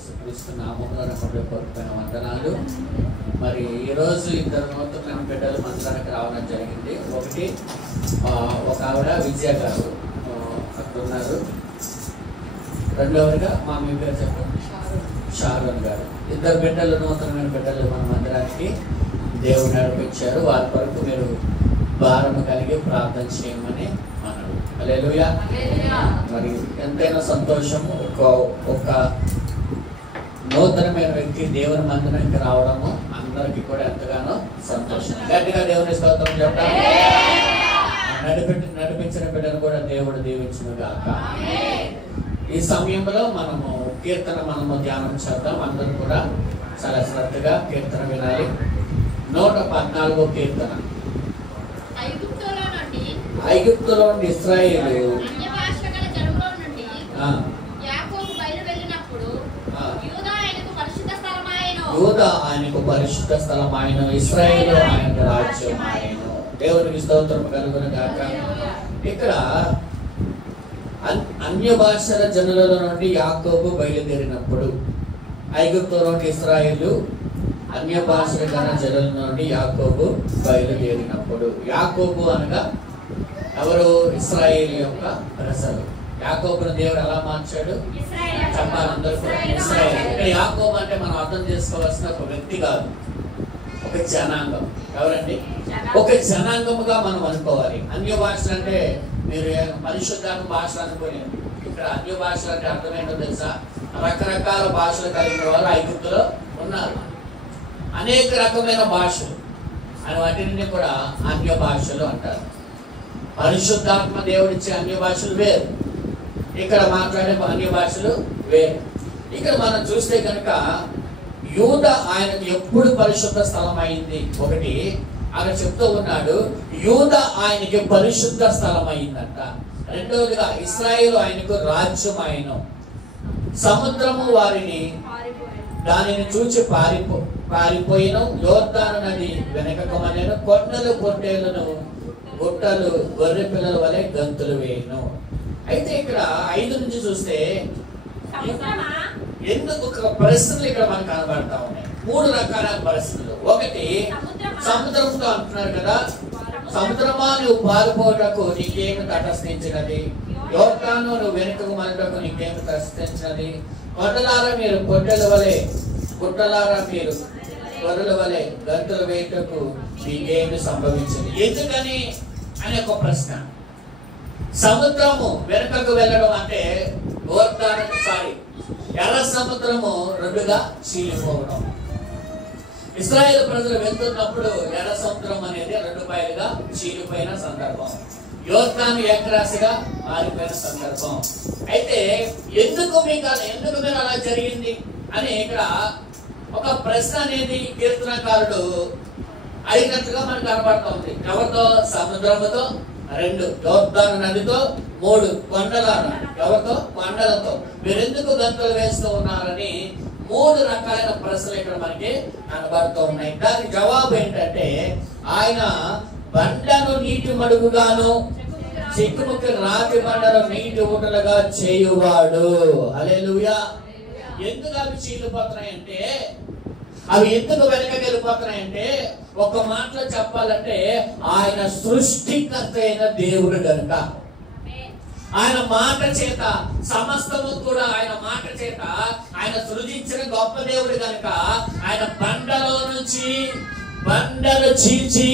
యేసుక్రీస్తు నామములో హృదయపూర్వకమైన వందనాలు. మరి ఈరోజు ఇద్దరు నూతన బిడ్డలు మందిరానికి రావడం జరిగింది. ఒకటి ఒక ఆవిడ విజయ గారు అక్కడ ఉన్నారు. రెండవదిగా మా మీ పేరు చెప్పండి, షారోన్ గారు. ఇద్దరు బిడ్డలు, నూతనమైన బిడ్డలు మన మందిరానికి దేవుడు నడిపించారు. వారి కొరకు మీరు భారము కలిగి ప్రార్థన చేయమని అన్నాడు. హల్లెలూయా. మరి ఎంతైనా సంతోషము. ఒక నూతనమైన వ్యక్తి దేవుని మందిరానికి రావడము అందరికీ కూడా ఎంతగానో సంతోషం. గట్టిగా దేవుని స్తోత్రం చెప్పాలి. నడిపించిన బిడ్డను కూడా దేవుడు దీవించును గాక. ఈ సమయంలో మనము కీర్తన ధ్యానం చేద్దాం. అందరూ కూడా చాలా శ్రద్ధగా కీర్తన వినాలి. 114వ కీర్తన. ఐగుప్తులో నుండి ఇశ్రాయేలు యూదా ఆయనకు పరిశుద్ధ స్థలమాయను, ఇశ్రాయేలు ఆయనకు రాజ్యమాయను. దేవునికి స్తోత్రం కలుగును గాక. ఇక్కడ అన్య భాషల జనుల నుండి యాకోబు బయలుదేరినప్పుడు, ఐగుప్తులో నుండి ఇశ్రాయేలు అన్య భాషల జనుల నుండి యాకోబు బయలుదేరినప్పుడు. యాకోబు అనగా ఎవరు? ఇశ్రాయేలు యొక్క ప్రజలు. యాకోబును దేవుడు ఎలా మార్చాడు చెప్పాలి అందరూ కూడా. ఇశ్రాయేలు. ఇక్కడ యాకోబు అంటే మనం అర్థం చేసుకోవాల్సిన ఒక వ్యక్తి కాదు, ఒక జనాంగం. ఎవరండి? ఒక జనాంగముగా మనం అనుకోవాలి. అన్య భాషలు అంటే మీరు పరిశుద్ధాత్మ భాషలు అనుకోలేదు. ఇక్కడ అన్య భాషలు అంటే అర్థమేంటో తెలుసా? రకరకాల భాషలు కలిగిన వాళ్ళు ఐగుప్తులో ఉన్నారు. అనేక రకమైన భాషలు అని వాటిని కూడా అన్య భాషలు అంటారు. పరిశుద్ధాత్మ దేవుడిచ్చే అన్య భాషలు వేరు, ఇక్కడ మాట్లాడే అన్య భాషలు వేరు. ఇక్కడ మనం చూస్తే కనుక యూదా ఆయనకు ఎప్పుడు పరిశుద్ధ స్థలం అయింది? ఒకటి ఆయన చెప్తూ ఉన్నాడు, యూదా ఆయనకి పరిశుద్ధ స్థలం అయిందంట. రెండవదిగా ఇశ్రాయేలు ఆయనకు రాజ్యం ఆయన. సముద్రము వారిని దానిని చూచి పారిపోయిన, యోర్దాను నది వెనకకమనేను, కొండలు పొట్టేలను గుట్టలు గొర్రె పిల్లల వలె గంతులు వేయను. అయితే ఇక్కడ 5 నుంచి చూస్తే ఎందుకు పరిస్థితులు ఇక్కడ మనకు కనబడతా ఉన్నాయి. 3 రకాల పరిస్థితులు. ఒకటి, సముద్రంతో అంటున్నారు కదా, సముద్రమా నువ్వు పారిపోవటకు నీకేమి తటస్థించినది? యోర్దాను నువ్వు వెనుకకు మళ్ళటకు నీకేమి తటస్థించినది? కొండలారా మీరు పొట్టెల వలె, గుట్టలారా మీరు గొర్రెల వలె గంతులు వేయటకు నీకేమి సంభవించింది? ఎందుకని అనే ఒక ప్రశ్న. సముద్రము వెనుకకు వెళ్ళడం అంటే ఎర్ర సముద్రము 2గా చీలిపోవడం. ఇశ్రాయేలు ప్రజలు వెళ్తున్నప్పుడు ఎర్ర సముద్రం అనేది 2 పాయలుగా చీలిపోయిన సందర్భం, యోర్దాను ఏకరాశిగా మారిపోయిన సందర్భం. అయితే ఎందుకు మీరు అలా జరిగింది అని ఇక్కడ ఒక ప్రశ్న అనేది కీర్తనకారుడు అడిగినట్టుగా మనకు కనబడుతూ ఉంది. ఎవరితో? సముద్రముతో. 2 యోర్దాను నదితో. 3 కొండలారా. ఎవరితో? కొండలతో. మీరెందుకు గంతులు వేస్తూ ఉన్నారని 3 రకాలైన ప్రశ్నలు ఇక్కడ మనకి కనబడుతూ ఉన్నాయి. దానికి జవాబు ఏంటంటే, ఆయన బండను నీటి మడుగుగాను, చిక్కుముక్కి రాతి బండను నీటి ఊటలుగా చేయువాడు. హల్లెలూయా. ఎందుకు అవి చీలిపోతున్నాయంటే, అవి ఎందుకు వెనకకి వెళ్ళిపోతున్నాయంటే, ఒక మాటలో చెప్పాలంటే ఆయన సృష్టికర్త అయిన దేవుడు కనుక, ఆయన మాట చేత సమస్తము కూడా ఆయన మాట చేత ఆయన సృజించిన గొప్ప దేవుడు కనుక, ఆయన బండలో నుంచి బండను చీల్చి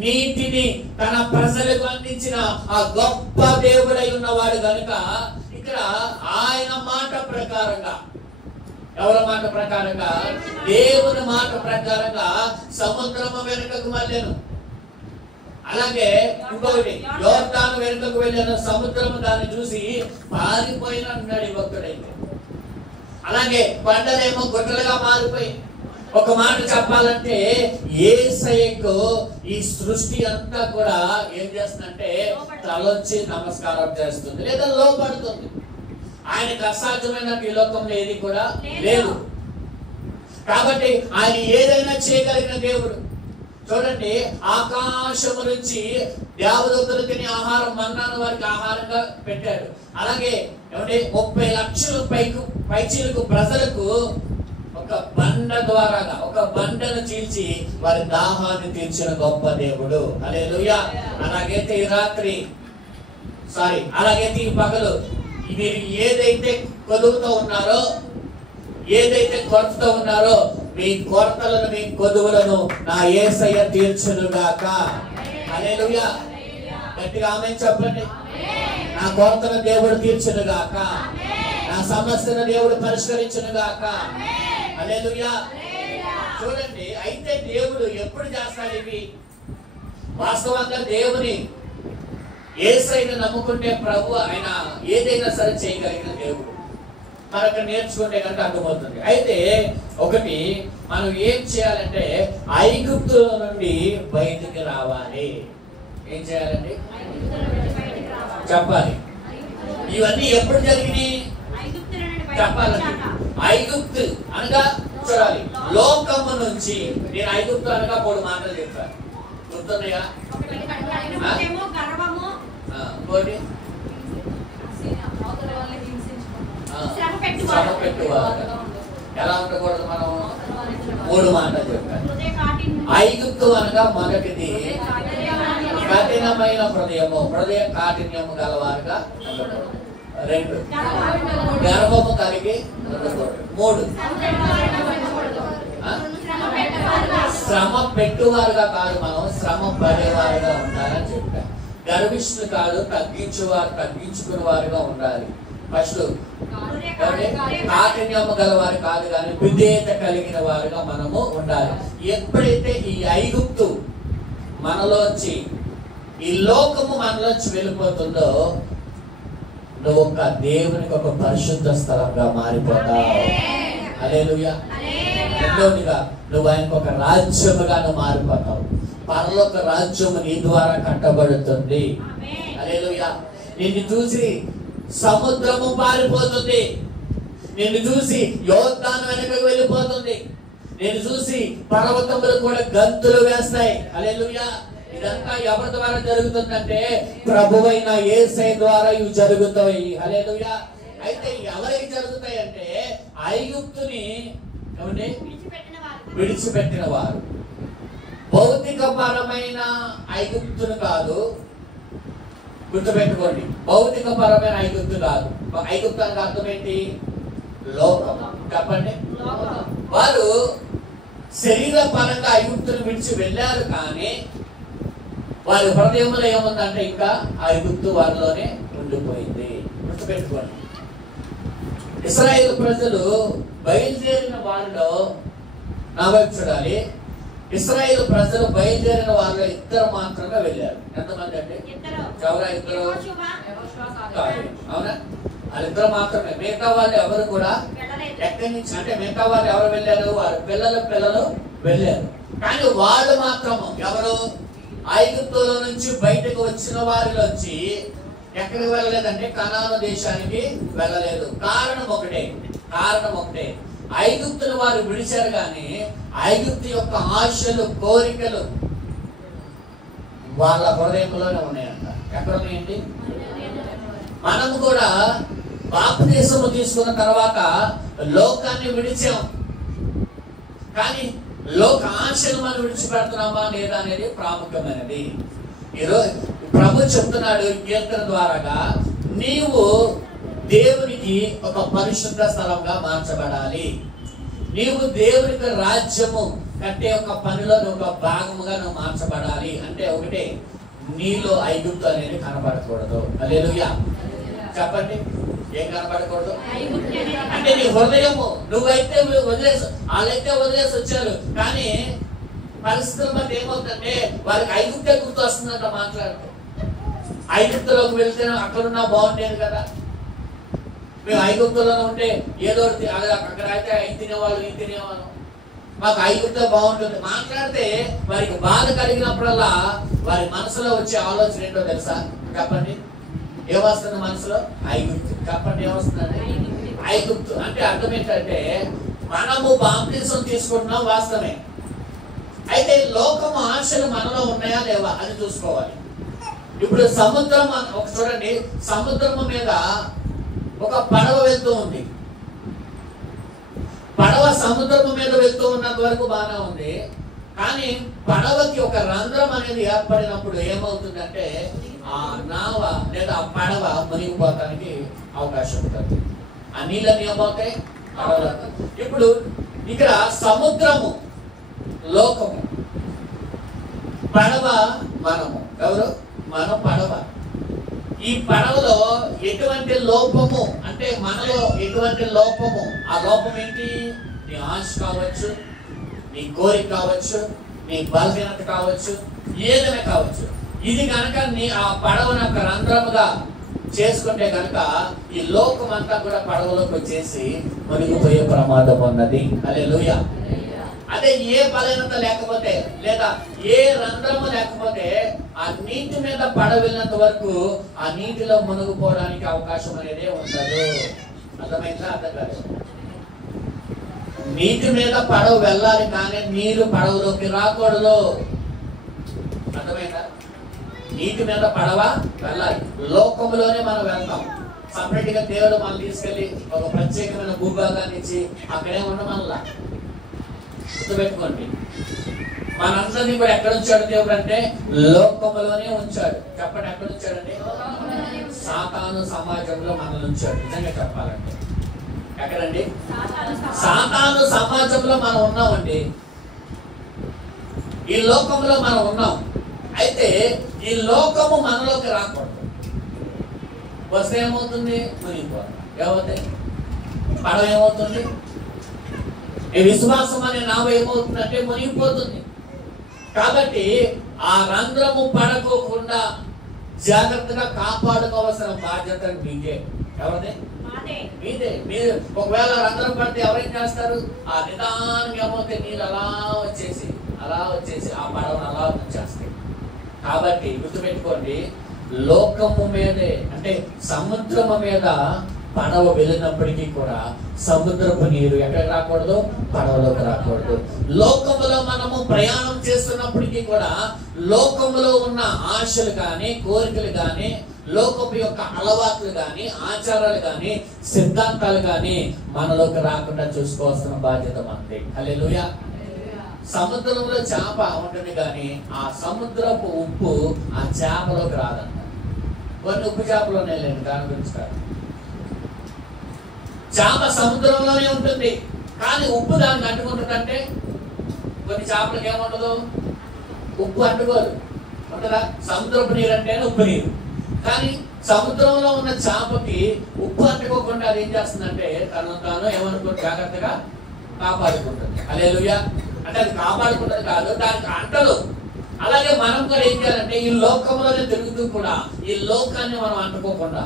నీటిని తన ప్రజలకు అందించిన ఆ గొప్ప దేవుడై ఉన్నవాడు కనుక, ఇక్కడ ఆయన మాట ప్రకారంగా, ఎవరి మాట ప్రకారంగా? దేవుని మాట ప్రకారంగా సముద్రము వెనుకకు వెళ్ళాను. అలాగే ఇంకొకటి, యోర్దాను వెనుకకు వెళ్ళాను, సముద్రము దాన్ని చూసి పారిపోయిన అన్నాడు ఈ భక్తుడైతే. అలాగే బండలేమో గుట్టలుగా మారిపోయి. ఒక మాట చెప్పాలంటే యేసయ్యకు ఈ సృష్టి అంతా కూడా ఏం చేస్తుందంటే తలొచ్చి నమస్కారం చేస్తుంది, లేదా లోపడుతుంది. ఆయనకు అసాధ్యమైనట్టు ఈ లోకంలో ఏది కూడా లేదు. కాబట్టి ఆయన ఏదైనా చేయగలిగిన దేవుడు. చూడండి, ఆకాశము నుంచి దేవదూతలు తినే ఆహారం మన్నాను వారికి ఆహారంగా పెట్టాడు. అలాగే ఏమంటే 30 లక్షల పైచీలకు ప్రజలకు ఒక బండ ద్వారాగా ఒక బండను చీల్చి వారి దాహాన్ని తీర్చిన గొప్ప దేవుడు. హల్లెలూయా. అలాగైతే ఈ పగలు మీరు ఏదైతే కొదువుతో ఉన్నారో, ఏదైతే కొరతతో ఉన్నారో, మీ కొరతలను మీ కొదువులను నా యేసయ్య తీర్చునుగాక. హల్లెలూయా. గట్టిగా ఆమేన్ చెప్పండి. నా కొరతను దేవుడు తీర్చునుగాక, నా సమస్యను దేవుడు పరిష్కరించునుగాక. హల్లెలూయా. చూడండి, అయితే దేవుడు ఎప్పుడు చేస్తాడు ఇవి? వాస్తవంగా దేవుని యేసయ్యను నమ్ముకుంటే ప్రభు ఆయన ఏదైనా సరే చేయగలిగిన దేవుడు. మనకు నేర్చుకుంటే కనుక అర్థమవుతుంది. అయితే ఒకటి మనం ఏం చేయాలంటే ఐగుప్తు నుండి బయటికి రావాలి. ఏం చేయాలండి? చెప్పాలి. ఇవన్నీ ఎప్పుడు జరిగినాయి చెప్పాలండి. ఐగుప్తు అనగా చూడాలి, లోకము నుంచి. నేను ఐగుప్తు అనగా 3 మాటలు చెప్పాను, గుర్తున్నాయా? శ్రమ పెట్టువారు. ఎలా ఉండకూడదు? మనం 3 మాటలు చెప్పాను. ఐగుప్తు అనగా మొదటిది కఠినమైన హృదయము, హృదయ కాఠిన్యము గలవారుగా ఉండకూడదు. 2 గర్వము కలిగి ఉండకూడదు. 3 శ్రమ పెట్టువారుగా కాదు, మనం శ్రమ పడేవారుగా ఉండాలని చెప్పారు. గర్విష్ఠులు కాదు, తగ్గించుకునే వారుగా ఉండాలి. ఫస్ట్ కాఠిన్యము గలవారు కాదు కానీ విధేయత కలిగిన వారుగా మనము ఉండాలి. ఎప్పుడైతే ఈ ఐగుప్తు మనలోంచి, ఈ లోకము మనలోంచి వెళ్ళిపోతుందో, నువ్వు ఒక దేవునికి ఒక పరిశుద్ధ స్థలంగా మారిపోతావు. హల్లెలూయా. రెండవదిగా నువ్వు ఆయనకు ఒక రాజ్యముగా మారిపోతావు. పరలోక రాజ్యము నీ ద్వారా కట్టబడుతుంది. హల్లెలూయా. నిన్ను చూసి సముద్రము పారిపోతుంది, నిన్ను చూసి యోర్దాను వెనకకు వెళ్ళిపోతుంది, నిన్ను చూసి పర్వతములు కూడా గంతులు వేస్తాయి. హల్లెలూయా. ఇదంతా ఎవరి ద్వారా జరుగుతుందంటే ప్రభువైన యేసయ్య ద్వారా ఇవి జరుగుతాయి. హల్లెలూయా. అయితే ఎవరికి జరుగుతాయి అంటే ఐగుప్తుని విడిచిపెట్టిన వారు. భౌతికపరమైన ఐగుప్తును కాదు, గుర్తుపెట్టుకోండి. భౌతికపరమైన ఐగుప్తు కాదు. ఐగుప్తు అనగా అర్థం ఏంటి? లోకం. చెప్పండి. వారు శరీర పరంగా ఐగుప్తును విడిచి వెళ్ళారు, కానీ వారి హృదయంలో ఏముందంటే ఇంకా ఐగుప్తు వారిలోనే ఉండిపోయింది. గుర్తుపెట్టుకోండి. ఇశ్రాయేలు ప్రజలు బయలుదేరిన వారిలో, నా వైపు చూడాలి, ఇశ్రాయేలు ప్రజలు బయలుదేరిన వారిలో 2 మాత్రమే వెళ్ళారు. ఎంతమంది అంటే? ఎవరా 2? అవునా? వాళ్ళిద్దరు మాత్రమే. మిగతా వాళ్ళు ఎవరు కూడా ఎక్కడి నుంచి అంటే మిగతా వాళ్ళు ఎవరు వెళ్ళారు? వారి పిల్లలు వెళ్ళారు. కానీ వాళ్ళు మాత్రము ఎవరు? ఐగుప్తులో నుంచి బయటకు వచ్చిన వారిలోంచి ఎక్కడికి వెళ్ళలేదంటే కనాను దేశానికి వెళ్ళలేదు. కారణం ఒకటే, ఐగుప్తును వారు విడిచారు, కానీ ఐగుప్తు యొక్క ఆశలు, కోరికలు వాళ్ళ హృదయంలోనే ఉన్నాయంట. ఎక్కడ ఉన్నాయండి? మనము కూడా బాప్తిసము తీసుకున్న తర్వాత లోకాన్ని విడిచాం, కానీ లోక ఆశలు మనం విడిచిపెడుతున్నామా లేదా అనేది ప్రాముఖ్యమైనది. ఈరోజు ప్రభు చెప్తున్నాడు కీర్తన ద్వారాగా, నీవు దేవునికి ఒక పరిశుద్ధ స్థలంగా మార్చబడాలి. నీవు దేవునికి రాజ్యము కట్టే ఒక పనిలో ఒక భాగముగా నువ్వు మార్చబడాలి. అంటే ఒకటే, నీలో ఐగుప్తు అనేది కనబడకూడదు. హల్లెలూయా. చెప్పండి, ఏం కనబడకూడదు అంటే నీ హృదయము. నువ్వైతే వదిలేసి, వాళ్ళైతే వదిలేసి వచ్చారు, కానీ పరిస్థితుల బట్టి ఏమవుతుందంటే వారికి ఐగుప్తే గుర్తు వస్తుందంట. మాట్లాడితే ఐగుప్తులోకి వెళ్తే అక్కడున్నా బాగుండేది కదా, మేము ఐగుప్తులోనే ఉంటే ఏదో అక్కడ అయితే ఇది తినేవాళ్ళు, ఇది తినేవాళ్ళు, మాకు ఐగుప్తే బాగుంటుంది. మాట్లాడితే వారికి బాధ కలిగినప్పుడల్లా వారి మనసులో వచ్చే ఆలోచన ఏంటో తెలుసా? చెప్పండి, ఏమొస్తుంది మనసులో? ఐగుప్తు. చెప్పండి, ఏమొస్తుందండి? ఐగుప్తు. అంటే అర్థం ఏంటంటే మనము బాప్తిసం తీసుకుంటున్నాం వాస్తవమే, అయితే లోకము ఆశలు మనలో ఉన్నాయా లేవా అని చూసుకోవాలి. ఇప్పుడు సముద్రం ఒక చూడండి, సముద్రము మీద ఒక పడవ వెళ్తూ ఉంది. పడవ సముద్రము మీద వెళ్తూ ఉన్నంత వరకు బాగానే ఉంది. కానీ పడవకి ఒక రంధ్రం అనేది ఏర్పడినప్పుడు ఏమవుతుందంటే ఆ నావ లేదా ఆ పడవ మునిగిపోవడానికి అవకాశం ఉంటుంది. ఆ నీళ్ళని ఏమవుతాయి? పడవ. ఇప్పుడు ఇక్కడ సముద్రము లోకము, పడవ మనము. ఎవరు? మనం పడవ. ఈ పడవలో ఎటువంటి లోపము అంటే మనలో ఎటువంటి లోపము, ఆ లోపం ఏంటి? నీ ఆశ కావచ్చు, నీ కోరిక కావచ్చు, నీ బలహీనత కావచ్చు, ఏదైనా కావచ్చు. ఇది కనుక నీ ఆ పడవను ఒక రంధ్రముగా చేసుకుంటే కనుక ఈ లోకం అంతా కూడా పడవలోకి వచ్చేసి మునిగిపోయే ప్రమాదం ఉన్నది. హల్లెలూయా. అదే ఏ బలహీనత లేకపోతే లేదా ఏ రంధ్రము లేకపోతే ఆ నీటి మీద పడవ వెళ్ళినంత వరకు ఆ నీటిలో మునిగిపోవడానికి అవకాశం అనేది ఉండదు. అర్థమైందా? అర్థం కాదు. నీటి మీద పడవ వెళ్ళాలి కానీ నీరు పడవలోకి రాకూడదు. అర్థమైందా? నీటి మీద పడవ వెళ్ళాలి. లోకంలోనే మనం వెళ్తాం. సపరేట్ గా దేవుడు మనం తీసుకెళ్లి ఒక ప్రత్యేకమైన భూభాగాన్ని ఇచ్చి అక్కడే ఉండమల్లా. గుర్తుపెట్టుకోండి, మనందరినీ కూడా ఎక్కడ ఉంచాడు దేవుడు అంటే లోకంలోనే ఉంచాడు. చెప్పండి, ఎక్కడ ఉంచాడండి? సాతాను సమాజంలో మనల్ని ఉంచాడు. నిజంగా చెప్పాలంటే ఎక్కడండి? సాతాను సమాజంలో మనం ఉన్నామండి. ఈ లోకంలో మనం ఉన్నాం. అయితే ఈ లోకము మనలోకి రాకూడదు. వస్తే ఏమవుతుంది? మునిగిపోతుంది. ఏమవుతాయి? పడవ ఏమవుతుంది? ఈ విశ్వాసం అనే నావ ఏమవుతుందంటే మునిగిపోతుంది. కాబట్టి ఆ రంధ్రము పడకోకుండా జాగ్రత్తగా కాపాడుకోవాల్సిన బాధ్యత మీకే. ఎవరిదే? మీదే. మీరు ఒకవేళ రంధ్రం పడితే ఎవరేం చేస్తారు? ఆ నిదానంగా ఏమవుతాయి? నీళ్ళు అలా వచ్చేసి ఆ పడవను అలా వచ్చేస్తాయి. కాబట్టి గుర్తుపెట్టుకోండి, లోకము మీదే అంటే సముద్రము మీద పడవ వెళ్ళినప్పటికీ కూడా సముద్రపు నీరు ఎక్కడికి రాకూడదు? పడవలోకి రాకూడదు. లోకములో మనము ప్రయాణం చేస్తున్నప్పటికీ కూడా లోకములో ఉన్న ఆశలు కానీ, కోరికలు కానీ, లోకపు యొక్క అలవాట్లు కానీ, ఆచారాలు కానీ, సిద్ధాంతాలు కానీ మనలోకి రాకుండా చూసుకోవాల్సిన బాధ్యత మనది. హల్లెలూయా. సముద్రంలో చేప ఉంటుంది కానీ ఆ సముద్రపు ఉప్పు ఆ చేపలోకి రాదంట. కొన్ని ఉప్పు చేపలోనే లేదు, దాని గురించి కాదు. చేప సముద్రంలోనే ఉంటుంది కానీ ఉప్పు దానికి అంటుకుంటుందంటే కొన్ని చేపలకు ఏముండదు? ఉప్పు అంటుకోదు. ఉంటుందా? సముద్రపు నీరు అంటేనే ఉప్పు నీరు. కానీ సముద్రంలో ఉన్న చేపకి ఉప్పు అంటుకోకుండా అది ఏం చేస్తుందంటే తను తాను ఏమనుకో జాగ్రత్తగా కాపాడుకుంటుంది. హల్లెలూయా. అంటే అది కాపాడుకుంటుంది కాదు, దానికి అంటదు. అలాగే మనం కూడా ఏం చేయాలంటే ఈ లోకంలోనే తిరుగుతూ కూడా ఈ లోకాన్ని మనం అంటుకోకుండా,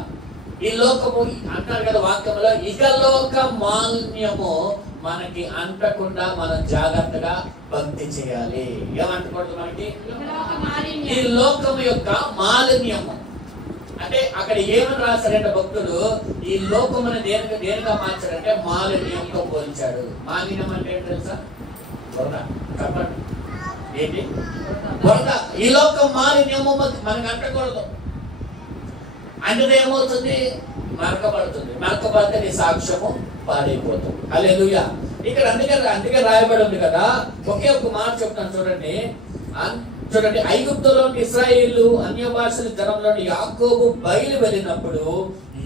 ఈ లోకము అంటారు కదా వాక్యంలో, ఇహలోక మాలిన్యము మనకి అంటకుండా మనం జాగ్రత్తగా భక్తి చేయాలి. ఏమంటకూడదు మనకి? ఈ లోకము యొక్క మాలిన్యము అంటే అక్కడ ఏమని రాశారంటే భక్తులు ఈ లోకమును దేనిగా మార్చారంటే మాలిన్యంతో పోల్చాడు. మాలిన్యం అంటే ఏంటి తెలుసా? బురద. చెప్పండి ఏంటి? బురద. ఈ లోకం మాలిన్యము మనకు అంటకూడదు. అంటే ఏమవుతుంది? మరకబడుతుంది. మరకబడితే నీ సాక్ష్యము పాడైపోతుంది. హల్లెలూయా. ఇక్కడ అందుకే రాయబడి ఉంది కదా. ఒకే ఒక మాట చెప్తాను చూడండి. ఐగుప్తులోని ఇశ్రాయేలు అన్య భాషల జనంలోని యాకోబు బయలు వెళ్ళినప్పుడు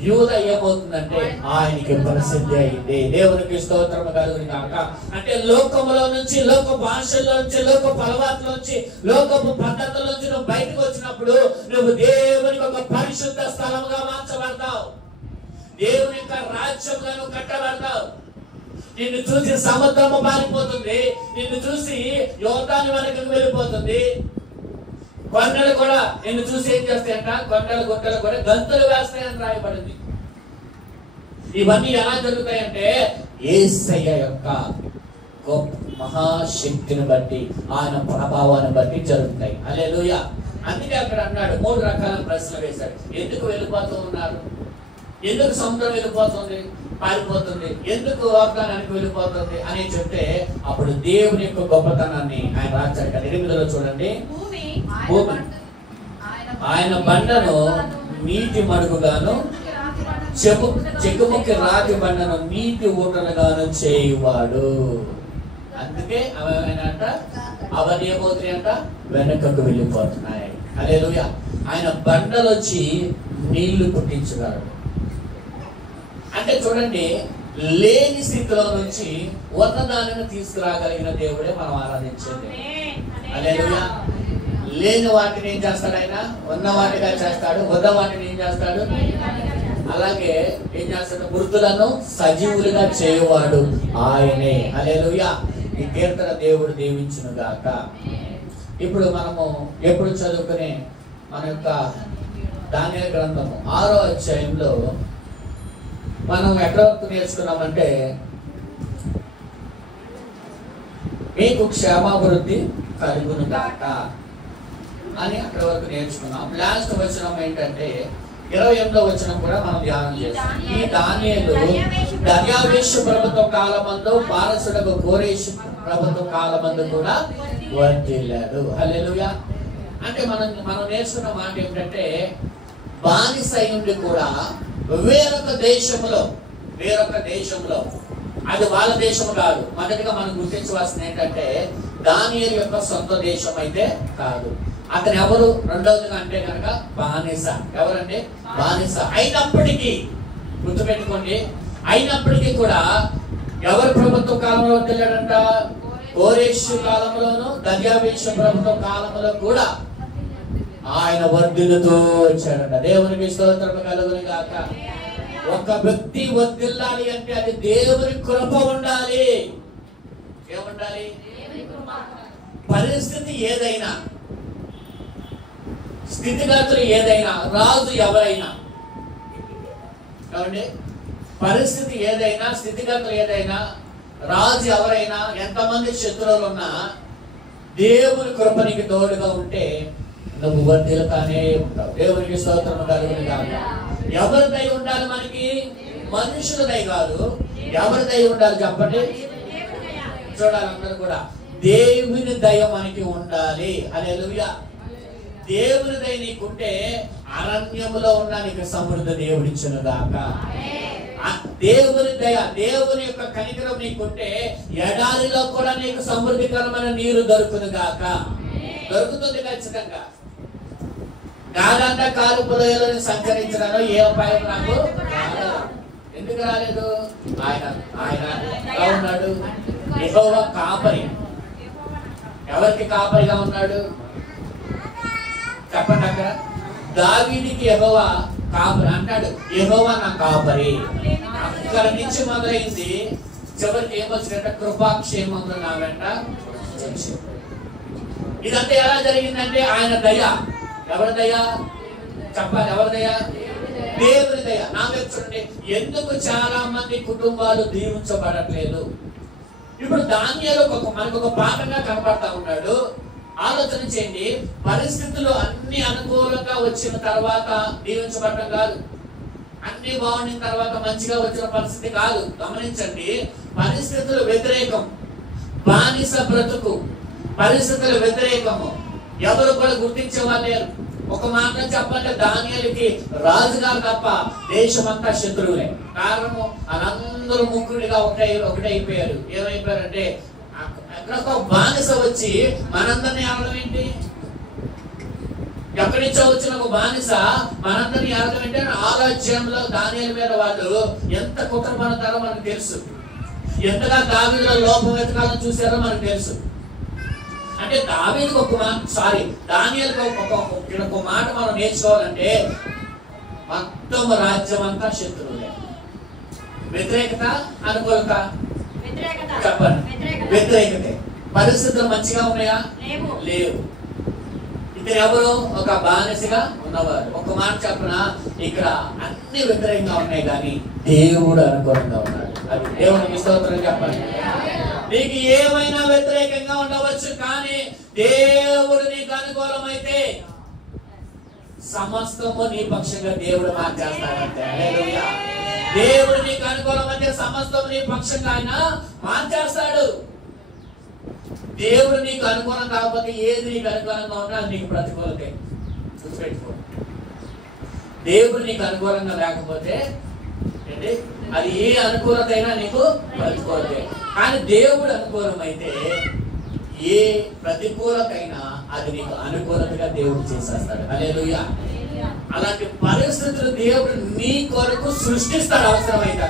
యూద ఏమవుతుందంటే ఆయనకి ప్రసిద్ధి అయింది. దేవునికి స్తోత్రం కలుగును గాక. అంటే లోకములో నుంచి, లోక భాషల్లో నుంచి, లోకపు అలవాట్ల నుంచి, లోకపు పద్ధతుల నుంచి నువ్వు బయటకు వచ్చినప్పుడు నువ్వు దేవునికి ఒక పరిశుద్ధ స్థలముగా మార్చబడతావు. దేవుని యొక్క రాజ్యంగా నువ్వు కట్టబడతావు. నిన్ను చూసి సముద్రము పారిపోతుంది. నిన్ను చూసి యోర్దాను వరకు వెళ్ళిపోతుంది. కొండలు కూడా నిన్ను చూసి ఏం చేస్తాయంట? కొండలు గుట్టలు కూడా గంతులు వేస్తాయని రాయబడింది. ఇవన్నీ ఎలా జరుగుతాయంటే యేసయ్య యొక్క గొప్ప మహాశక్తిని బట్టి, ఆయన ప్రభావాన్ని బట్టి జరుగుతాయి. హల్లెలూయా. అందుకే అక్కడ అన్నాడు, 3 రకాల ప్రశ్నలు వేశాడు. ఎందుకు వెళ్ళిపోతూ ఉన్నారు? ఎందుకు సముద్రం వెళ్ళిపోతుంది, పారిపోతుంది? ఎందుకు వాగ్దానానికి వెళ్ళిపోతుంది అని చెప్తే అప్పుడు దేవుని యొక్క గొప్పతనాన్ని ఆయన రాశాడు కదా. 8లో చూడండి, భూమి ఆయన బండను నీటి మడుగుగాను చెక్కుముక్కి రాతి బండను నీటి ఊటలుగాను చేయువాడు. అందుకే అవేమైనాయంట, అవన్నీ ఏమవుతున్నాయంట, వెనకకు వెళ్ళిపోతున్నాయి. హల్లెలూయా. ఆయన బండలు వచ్చి నీళ్లు పుట్టించగలడు. అంటే చూడండి, లేని స్థితిలో నుంచి ఉన్నదానిని తీసుకురాగలిగిన దేవుడే మనం ఆరాధించేది. హల్లెలూయా. లేని వాటిని ఏం చేస్తాడు ఆయన? ఉన్న వాటిగా చేస్తాడు. ఉన్న వాటిని ఏం చేస్తాడు? అలాగే ఏం చేస్తాడు? మృతులను సజీవులుగా చేయవాడు ఆయనే. హల్లెలూయా. ఈ కీర్తన దేవుడు దీవించును గాక. ఇప్పుడు మనము ఎప్పుడు చదువుకునే మన యొక్క దానియేలు గ్రంథము 6వ అధ్యాయంలో మనం ఎక్కడ వరకు నేర్చుకున్నామంటే, మీకు క్షేమాభివృద్ధి కలుగును గాక అని అక్కడ వరకు నేర్చుకున్నాం. లాస్ట్ వచనం ఏంటంటే 28వ వచనం కూడా మనం ధ్యానం చేస్తాం. ఈ దానియేలు దర్యావేషు ప్రభుత్వ కాలమందు పారసుడకు కోరేషు ప్రభుత్వ కాలమందు కూడా వర్ధిల్లాడు. హల్లెలూయా. అంటే మనం నేర్చుకున్న మాట ఏంటంటే, బానిస అయ్యుండి కూడా వేరొక దేశంలో అది వాళ్ళ దేశం కాదు. మొదటిగా మనం గుర్తించవలసింది ఏంటంటే, దానియేలు యొక్క సొంత దేశం అయితే కాదు. అతను ఎవరు? రెండవదిగా అంటే కనుక బానిస. ఎవరండి? బానిస. అయినప్పటికీ గుర్తుపెట్టుకోండి, అయినప్పటికీ కూడా ఎవరు ప్రభుత్వ కాలంలో వెళ్ళాడంట? కోరేషు కాలంలోను దర్యావేషు ప్రభుత్వ కాలంలో కూడా ఆయన వర్ధిల్లుతూ వచ్చాడంట. దేవునికి స్తోత్రం కలుగును గాక. ఒక వ్యక్తి వర్ధిల్లాలి అంటే అది దేవుని కృప ఉండాలి. ఏముండాలి? పరిస్థితి ఏదైనా, స్థితిగతులు ఏదైనా, రాజు ఎవరైనా, కాబట్టి పరిస్థితి ఏదైనా, స్థితిగతులు ఏదైనా, రాజు ఎవరైనా, ఎంతమంది శత్రువులు ఉన్నా దేవుని కృప నీకు తోడుగా ఉంటే నువ్వు వర్ధిల్లుతానే ఉంటావు. దేవునికి స్తోత్రం కలుగును గాక. ఎవరి దయ ఉండాలి మనకి? మనుషుల దయ కాదు. ఎవరి దయ ఉండాలి చెప్పండి? చూడాలి అందరూ కూడా. దేవుని దయ మనకి ఉండాలి. హల్లెలూయా. దేవుని దయ నీకుంటే అరణ్యములో ఉన్న నీకు సమృద్ధి దేవుడిచ్చును గాక. దేవుని దయ, దేవుని యొక్క కనికరం నీకుంటే ఎడారిలో కూడా నీకు సమృద్ధికరమైన నీరు దొరుకును గాక. దొరుకుతుంది ఖచ్చితంగా. నాదంతా కాలు పొదలను సంచరించడంలో ఏ అపాయం నాకు ఎందుకు రాలేదు? ఆయన ఎలా ఉన్నాడు? యెహోవా కాపరి. ఎవరికి కాపరిగా ఉన్నాడు చెప్పండి. అక్కడ దావీదుకి యెహోవా కాపరి అంటాడు. యెహోవా నా కాపరి. అక్కడ నుంచి మొదలైంది, చివరికి ఏమొచ్చినట్ట? కృపాక్షేమంలో నా వెంట. ఇదంతా ఎలా జరిగిందంటే ఆయన దయ. ఎవరి దయ చెప్పాలి? ఎవరి దయ? దేవుని దయ. నా వైపు చూడండి, ఎందుకు చాలా మంది కుటుంబాలు దీవించబడట్లేదు? ఇప్పుడు దానియేలు మనకు ఒక పాఠంగా కనపడతా ఉన్నాడు. ఆలోచన చేయండి. పరిస్థితులు అన్ని అనుకూలంగా వచ్చిన తర్వాత దీవించబడటం కాదు. అన్ని బాగుండిన తర్వాత మంచిగా వచ్చిన పరిస్థితి కాదు. గమనించండి, పరిస్థితులు వ్యతిరేకం. బానిస బ్రతుకు, పరిస్థితులు వ్యతిరేకము. ఎవరు కూడా గుర్తించే వాళ్ళు లేరు. ఒక మాట చెప్పంటే దానియేలుకి రాజుగారు తప్ప దేశమంతా శత్రువులే. కారణము వాళ్ళందరూ ముగ్గురిగా ఒకటైపోయారు. ఏమైపోయారంటే, అక్కడ ఒక బానిస వచ్చి మనందరినీ ఆడడం ఏంటి? ఎక్కడి నుంచో వచ్చిన ఒక బానిస మనందరినీ ఆడడం ఏంటి? ఆరాధ్యంలో దానియేలు మీద వాళ్ళు ఎంత కుట్ర పడతారో మనకు తెలుసు. ఎంతగా దావీదులో లోపం వెతకాలని చూసారో మనకు తెలుసు. అంటే దావీదుకు దానియేలుకు ఒక మాట మనం నేర్చుకోవాలంటే, మొత్తం రాజ్యం అంతా శత్రువులే. వ్యతిరేకత, అనుకూలత చెప్పండి. వ్యతిరేకతే. పరిస్థితులు మంచిగా ఉన్నాయా? లేవు. ఇక్కడ ఎవరు? ఒక బానిసగా ఉన్నవారు. ఒక మాట చెప్పనా, ఇక్కడ అన్ని వ్యతిరేకంగా ఉన్నాయి కానీ దేవుడు అనుకూలంగా ఉన్నాడు. అది దేవునికి స్తోత్రం చెప్పండి. నీకు ఏమైనా వ్యతిరేకంగా ఉండవచ్చు, కానీ దేవుడు నీకు అనుకూలమైతే సమస్తము నీ పక్షంగా దేవుడు మార్చేస్తాడంటే. హల్లెలూయా. దేవుడు నీకు అనుకూలమైతే సమస్తము నీ పక్షంగా ఆయన మార్చేస్తాడు. దేవుడు నీకు అనుకూలం కాకపోతే ఏది నీకు అనుకూలంగా ఉన్నా అది నీకు ప్రతికూలతే. గుర్తుపెట్టుకో. దేవుడు నీకు అనుకూలంగా లేకపోతే ఏంటి అది ఏ అనుకూలత అయినా నీకు ప్రతికూలతే. కానీ దేవుడు అనుకూలమైతే ఏ ప్రతికూలతైనా అది నీకు అనుకూలతగా దేవుడు చేసేస్తాడు. హల్లెలూయా. అలాంటి పరిస్థితులు దేవుడు నీ కొరకు సృష్టిస్తాడు అవసరమైతే.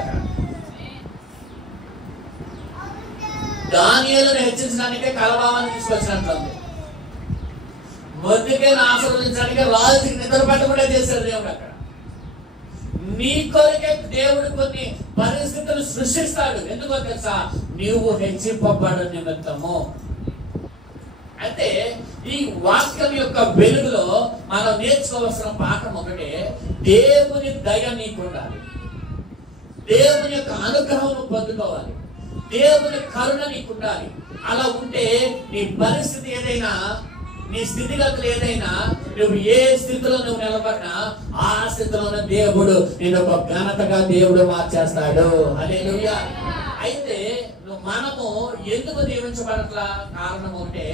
దానియేలును హెచ్చించడానికే కలభావాన్ని తీసుకొచ్చినట్లుంది. మొర్దెకైని ఆశీర్వదించడానికి రాజుకి నిద్ర పట్టకుండా చేశాడు దేవుడు. అక్కడ నీ కొరకే దేవుడు కొన్ని పరిస్థితులు సృష్టిస్తాడు. ఎందుకో తెలుసా? నీవు హెచ్చింపబడు నిమిత్తము. అయితే ఈ వాక్యం యొక్క వెలుగులో మనం నేర్చుకోవాల్సిన పాఠం ఒకటే, దేవుని దయ నీకు ఉండాలి, దేవుని యొక్క అనుగ్రహం పొందుకోవాలి, దేవుని కరుణ నీకు ఉండాలి. అలా ఉంటే నీ పరిస్థితి ఏదైనా, నీ స్థితిగతులు ఏదైనా, నువ్వు ఏ స్థితిలో నువ్వు నిలబడినా ఆ స్థితిలోనే దేవుడు నేను ఒక ఘనతగా దేవుడు మార్చేస్తాడు. హల్లెలూయా. అయితే మనము ఎందుకు దీవించబడట్లా? కారణం ఒకటే,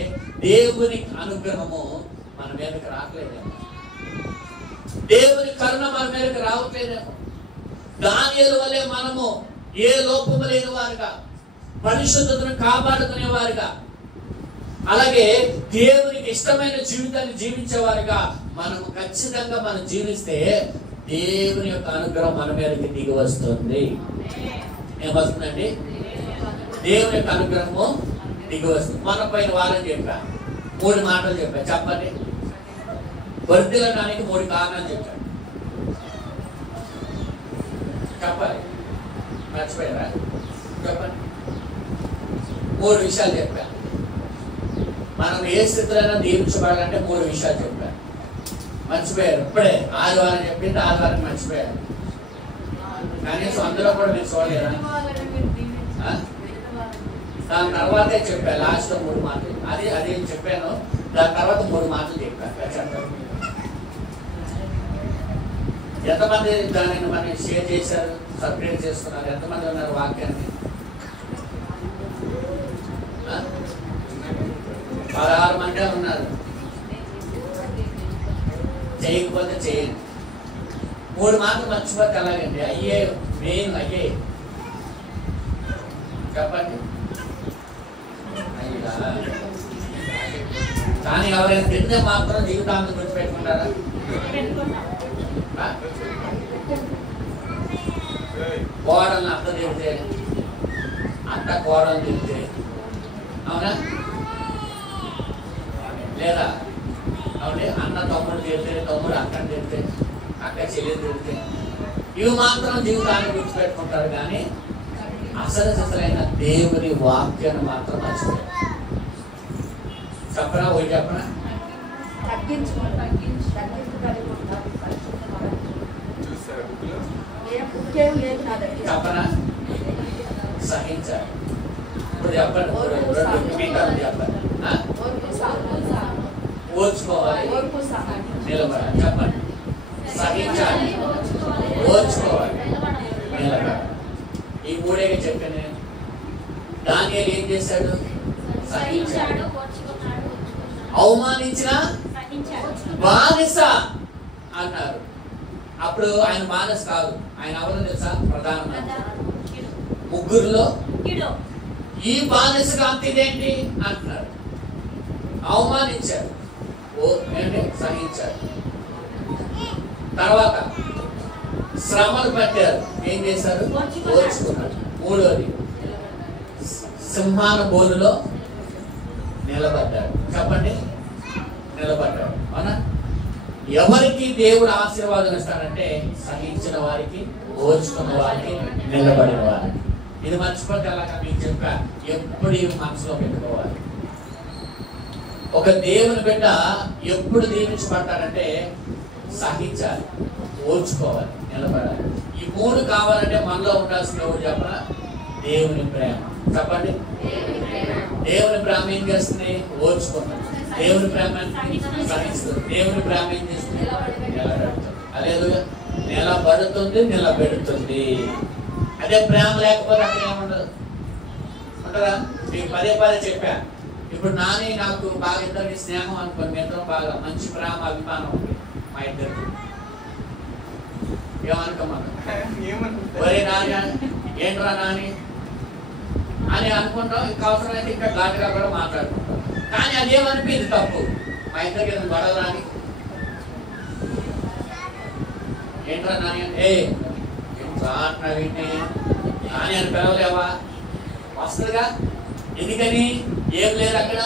దేవుని అనుగ్రహము మన మీదకి రావట్లేదేమో, దేవుని కరుణ మన మీదకి రావట్లేదేమో. దానియేలు వలె మనము ఏ లోపము లేని వారుగా, పరిశుద్ధతను కాపాడుకునేవారుగా, అలాగే దేవునికి ఇష్టమైన జీవితాన్ని జీవించేవారుగా మనము ఖచ్చితంగా మనం జీవిస్తే దేవుని యొక్క అనుగ్రహం మన మీదకి దిగి వస్తుంది. ఏమొస్తుందండి? దేవుని యొక్క అనుగ్రహము దిగి వస్తుంది. మన పైన వారం చెప్పా, 3 మాటలు చెప్పా. చెప్పండి. వర్ధిల్లడానికి 3 కారణాలు చెప్పాను. చెప్పాలి, మర్చిపోయారా? చెప్పండి. 3 విషయాలు చెప్పాను. మనం ఏ స్థితిలో దీవించబడాలంటే 3 విషయాలు చెప్పాను. మర్చిపోయారు. ఇప్పుడే ఆదివారం చెప్పింది, ఆదివారం మర్చిపోయారు. కనీసం అందులో కూడా మీరు చూడలేరా? దాని తర్వాతే చెప్పాను. లాస్ట్ లో 3 మాటలు అది చెప్పాను. దాని తర్వాత 3 మాటలు చెప్పాను. ఎంతమంది దానిని మనం షేర్ చేశారు, సబ్స్క్రైబ్ చేసుకున్నారు? ఎంతమంది ఉన్నారు వాక్యాన్ని? 16 మంది ఉన్నారు. చేయకపోతే చేయండి. 3 మాటలు మర్చిపోతే ఎలాగండి? అయ్యే మెయిన్ అయ్యే చెప్పండి. కానీ ఎవరైనా తింటే మాత్రం జీవితాన్ని గుర్తుపెట్టుకుంటారా? కోడల్ని అత్త తిరిగితే, అత్త కోడలు తిరిగితే, అవునా లేదా? అవునే. అన్న తమ్ముడు తిరిగితే, తమ్ముడు అక్కని తిరిగితే, అక్క చెల్లిని తిరిగితే, ఇవి మాత్రం జీవితాన్ని గుర్తుపెట్టుకుంటారు. కానీ అసలైన దేవుని వాక్యాన్ని మాత్రం మర్చిపోయారు. చెప్పనా? పోయి చెప్పనా? చెప్పనా? సహించాలి. ఇప్పుడు చెప్పండి. చెప్పండి. ఓర్చుకోవాలి, నిలబడాలి. చెప్పండి. సహించాలి, ఓర్చుకోవాలి, నిలబడాలి. ఈ 3 చెప్పాను నేను. దానియేలు ఏం చేశాడు? సహించాడు. అవమానించిన బానిస అన్నారు. అప్పుడు ఆయన బానిస కాదు. ఆయన ఎవరో తెలుసా? ప్రధానమంత్రి. 3లో ఈ బానిసగా అంతేంటి అంటున్నారు. అవమానించారు, సహించారు. తర్వాత శ్రమలు పెట్టారు. ఏం చేశారు? ఓర్చుకున్నారు. 3వది సింహాన బోనులో నిలబడ్డాడు. చెప్పండి. నిలబడ్డాడు. అవునా? ఎవరికి దేవుడు ఆశీర్వాదం ఇస్తాడంటే సహించిన వారికి, ఓర్చుకున్న వారికి, నిలబడిన వారికి. ఇది మర్చిపోతే అలాగా మీకు చెప్పా. ఎప్పుడు ఇవి మనసులో పెట్టుకోవాలి. ఒక దేవుని బిడ్డ ఎప్పుడు దీవించబడతాడంటే సహించాలి, ఓర్చుకోవాలి, నిలబడాలి. ఈ 3 కావాలంటే మనలో ఉండాల్సిన ఎవరు చెప్పరా? దేవుని ప్రేమ. చెప్పండి. దేవుని ప్రేమ ఏం చేస్తుంది? ఓర్చుకుంటుంది. దేవుని ప్రేమ సహిస్తుంది. దేవుని ప్రేమ ఏం చేస్తుంది? నిలబెడుతుంది. హల్లెలూయా. నిలబడుతుంది, నిలబెడుతుంది. అదే ప్రేమ లేకపోతే అక్కడ ఏముండదు. ఉంటుందా? మీకు పదే చెప్పా. ఇప్పుడు నాని నాకు బాగా ఇద్దరికి స్నేహం అనుకోండి. మీ ఇద్దరం బాగా మంచి ప్రేమ అభిమానం ఉంది మా ఇద్దరికి. ఏమనుకోమన్నా ఒరే నాని ఏంట్రా నాని అని అనుకుంటాం. ఇంకా అవసరమైతే ఇంకా ఘాటుగా కూడా మాట్లాడుకుంటాం. కానీ అదేమనిపింది తప్పు. మా ఇద్దరికి ఏదైనా గొడవ రాని ఏంట్రా నాని అంటే నాని అని పిలవలేవా? వస్తుందిగా. ఎందుకని? ఏం లేదు అక్కడ.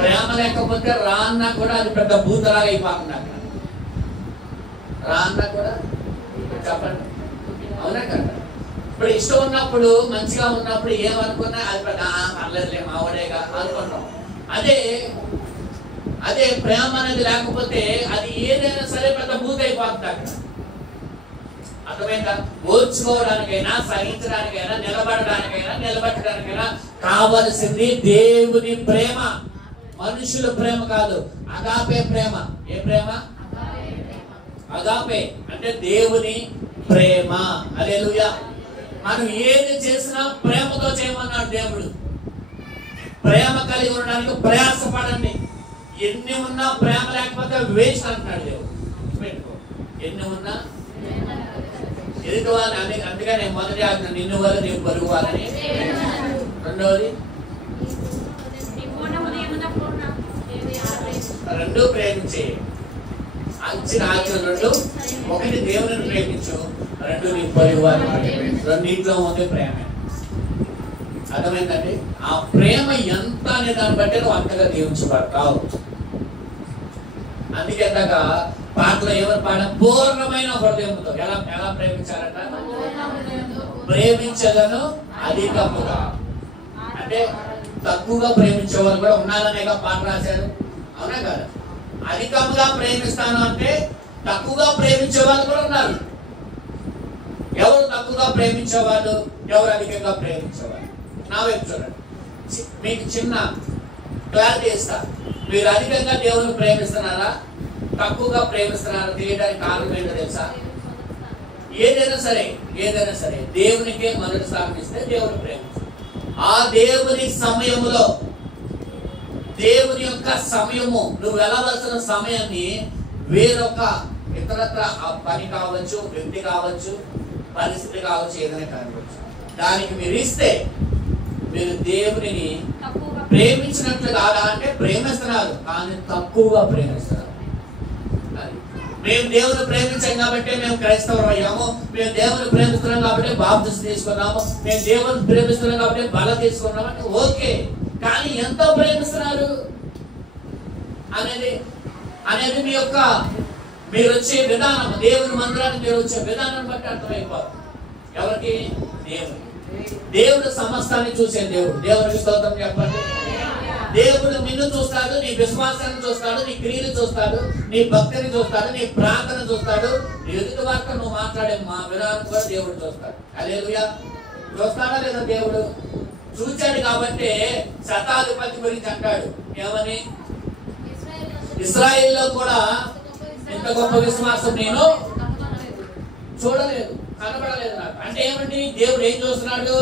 ప్రేమ లేకపోతే రా అన్నా కూడా అది పెద్ద భూతలాగా అయిపోతుంది అక్కడ. రా అన్నా కూడా చెప్పండి, అవునా కదా? ఇప్పుడు ఇష్టం ఉన్నప్పుడు మంచిగా ఉన్నప్పుడు ఏమనుకున్నా అది పెద్ద పర్లేదులే మావాడేగా అనుకుంటాం. అదే ప్రేమ అనేది లేకపోతే అది ఏదైనా సరే పెద్ద భూత అయిపోతుంది అక్కడ. అర్థమైందా? ఓర్చుకోవడానికైనా, సహించడానికైనా, నిలబెట్టడానికైనా కావలసింది దేవుని ప్రేమ, మనుషుల ప్రేమ కాదు. అగాపే ప్రేమ. ఏ ప్రేమ? అగాపే అంటే దేవుని ప్రేమ. హల్లెలూయా. మనం ఏది చేసినా ప్రేమతో చేయమన్నాడు దేవుడు. ప్రేమ కలిగి ఉండడానికి ప్రయాసపడండి. ఎన్ని ఉన్నా ప్రేమ లేకపోతే వేస్ట్ అంటున్నాడు దేవుడు. ఎన్ని ఉన్నా ఎదుటి వాళ్ళని, అందుకని మొదటి ఆజ్ఞ నిన్ను వల్ల నీవు పరుగువాలని. రెండవది రెండు ప్రేమించే. ఇచ్చిన ఆజ్ఞలు రెండు. ఒకటి దేవుని ప్రేమించు, రెండు నీ పరుగువాలని. రెండింటిలో ఉంది ప్రేమ. అర్థమైందండి? ఆ ప్రేమ ఎంత అనే దాన్ని బట్టి నువ్వు అంతగా దీవించబడతావు. అందుకే ఇందాక పాటలో ఎవరు పాడ పూర్ణమైన హృదయంతో ఎలా ప్రేమించాలంట? ప్రేమించగలను అధికముగా. అంటే తక్కువగా ప్రేమించే వాళ్ళు కూడా ఉన్నారనేగా పాట రాశారు, అవునా కదా? అధికముగా ప్రేమిస్తాను అంటే తక్కువగా ప్రేమించే వాళ్ళు కూడా ఉన్నారు. ఎవరు తక్కువగా ప్రేమించేవాళ్ళు, ఎవరు అధికంగా ప్రేమించేవాళ్ళు? నా వైపు చూడండి. మీకు చిన్న క్లారిటీ ఇస్తా. మీరు అధికంగా దేవుని ప్రేమిస్తున్నారా, తక్కువగా ప్రేమిస్తున్నారా తెలియడానికి కారణం ఏంటో తెలుసా? ఏదైనా సరే దేవునికే మొదటి స్థానం ఇస్తే దేవుని ప్రేమిస్తారు. ఆ దేవుని సమయములో, దేవుని యొక్క సమయము, నువ్వు వెళ్ళవలసిన సమయాన్ని వేరొక ఇతరత్ర పని కావచ్చు, వ్యక్తి కావచ్చు, పరిస్థితి కావచ్చు, ఏదైనా కావచ్చు, దానికి మీరు ఇస్తే మీరు దేవునిని ప్రేమించినట్లు కాదా అంటే ప్రేమిస్తున్నారు, కానీ తక్కువగా ప్రేమిస్తున్నారు. మేము దేవుని ప్రేమించాం కాబట్టి మేము క్రైస్తవులు అయ్యాము, మేము దేవుని ప్రేమిస్తున్నాం కాబట్టి బాప్తిసం తీసుకున్నాము, మేము దేవుని ప్రేమిస్తున్నాం కాబట్టి బల తీసుకున్నాము అంటే ఓకే. కానీ ఎంత ప్రేమిస్తున్నారు అనేది మీరు వచ్చే విధానం, దేవుని మందిరానికి మీరు వచ్చే విధానం బట్టి అర్థమైపోతుంది. ఎవరికి? దేవుడు సమస్తాన్ని చూసే దేవుడు. దేవునికి స్తోత్రం చెప్పండి. దేవుడు నిన్ను చూస్తాడు, నీ విశ్వాసాన్ని చూస్తాడు, నీ క్రియలు చూస్తాడు, నీ భక్తిని చూస్తాడు, నీ ప్రార్థన చూస్తాడు, నీ ఎదుటి వార్త నువ్వు మాట్లాడే మా విధానం కూడా దేవుడు చూస్తాడు. హల్లెలూయా. చూస్తాడా లేదా? దేవుడు చూచాడు కాబట్టి శతాధిపతి గురించి అంటాడు ఏమని? ఇశ్రాయేలులో కూడా ఇంత గొప్ప విశ్వాసం నేను చూడలేదు, కనబడలేదు నాకు. అంటే ఏమండి? దేవుడు ఏం చూస్తున్నాడు?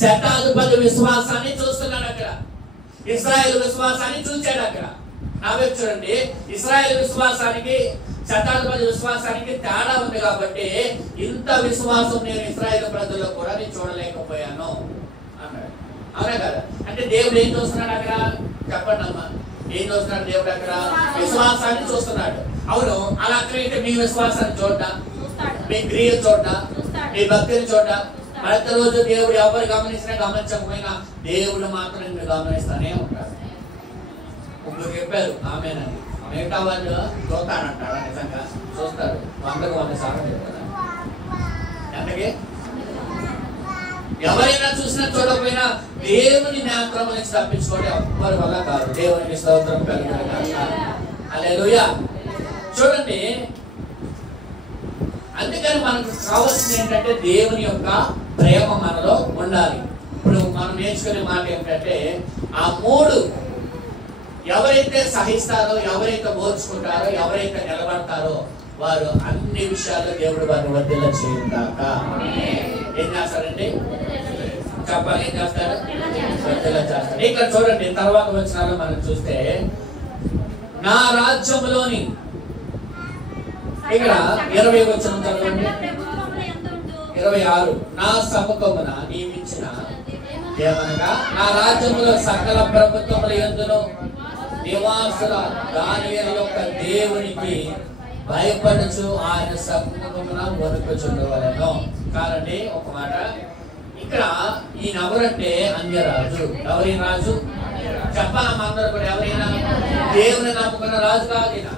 శతాధిపతి విశ్వాసాన్ని చూస్తున్నాడు. అక్కడ ఇశ్రాయేలు విశ్వాసాన్ని చూచాడు. అక్కడ నా వైపు చూడండి. ఇశ్రాయేలు విశ్వాసానికి శతాధిపతి విశ్వాసానికి తేడా ఉంది కాబట్టి ఇంత విశ్వాసం నేను ఇశ్రాయేలు ప్రజల్లో కూడా నేను చూడలేకపోయాను అన్నాడు. అవునా కదా? అంటే దేవుడు ఏం చూస్తున్నాడు అక్కడ? చెప్పండి అమ్మా, ఏం చూస్తున్నాడు దేవుడు అక్కడ? విశ్వాసాన్ని చూస్తున్నాడు. అవును, అలా అక్కడైతే మీ విశ్వాసాన్ని చూడ్డా, మీ క్రియలు చూడ్డా, మీ భక్తిని చూడ్డా. ప్రతిరోజు దేవుడు ఎవరు గమనించకపోయినా దేవుడు మాత్రం మీరు గమనిస్తానే ఉంటారు. ఇప్పుడు చెప్పారు ఆమెనండి, మిగతా వాళ్ళు చూస్తాడంటారా? నిజంగా చూస్తారు. 100 సార్లు చెప్తారా? ఎంతకి ఎవరైనా చూసినా చూడకపోయినా దేవుని నేత్రం నుంచి తప్పించుకోవడం ఎవ్వరి వల్ల కాదు. దేవునికి స్తోత్రం కలుగును గాక. హల్లెలూయా. చూడండి, అందుకని మనకు కావాల్సింది ఏంటంటే దేవుని యొక్క ప్రేమ మనలో ఉండాలి. ఇప్పుడు మనం నేర్చుకునే మాట ఏంటంటే ఆ 3 ఎవరైతే సహిస్తారో, ఎవరైతే ఓర్చుకుంటారో, ఎవరైతే నిలబడతారో వారు అన్ని విషయాల్లో దేవుడు వారిని వర్ధిల్ల చేయగాక. ఏం చేస్తారండి? చెప్పాలి, ఏం చేస్తారు? వర్ధిల్ల చేస్తారు. ఇక్కడ చూడండి, తర్వాత వచనాలు మనం చూస్తే నా రాజ్యంలోని ఇక్కడ 20 వచనం చదవండి. 26 నా సముఖమున నియమించిన ఏమనగా నా రాజ్యములో సకల ప్రభుత్వముల యందును నివాసుల దానియేలు యొక్క దేవునికి భయపడుచు ఆయన సముఖమున వణుకుచుండవలెను. కారండి ఒక మాట, ఇక్కడ ఈయన ఎవరంటే అన్యరాజు. ఎవరి రాజు చెప్పాలమ్మా అందరూ కూడా? ఎవరైనా దేవుని నమ్ముకున్న రాజు కాదు ఈయన.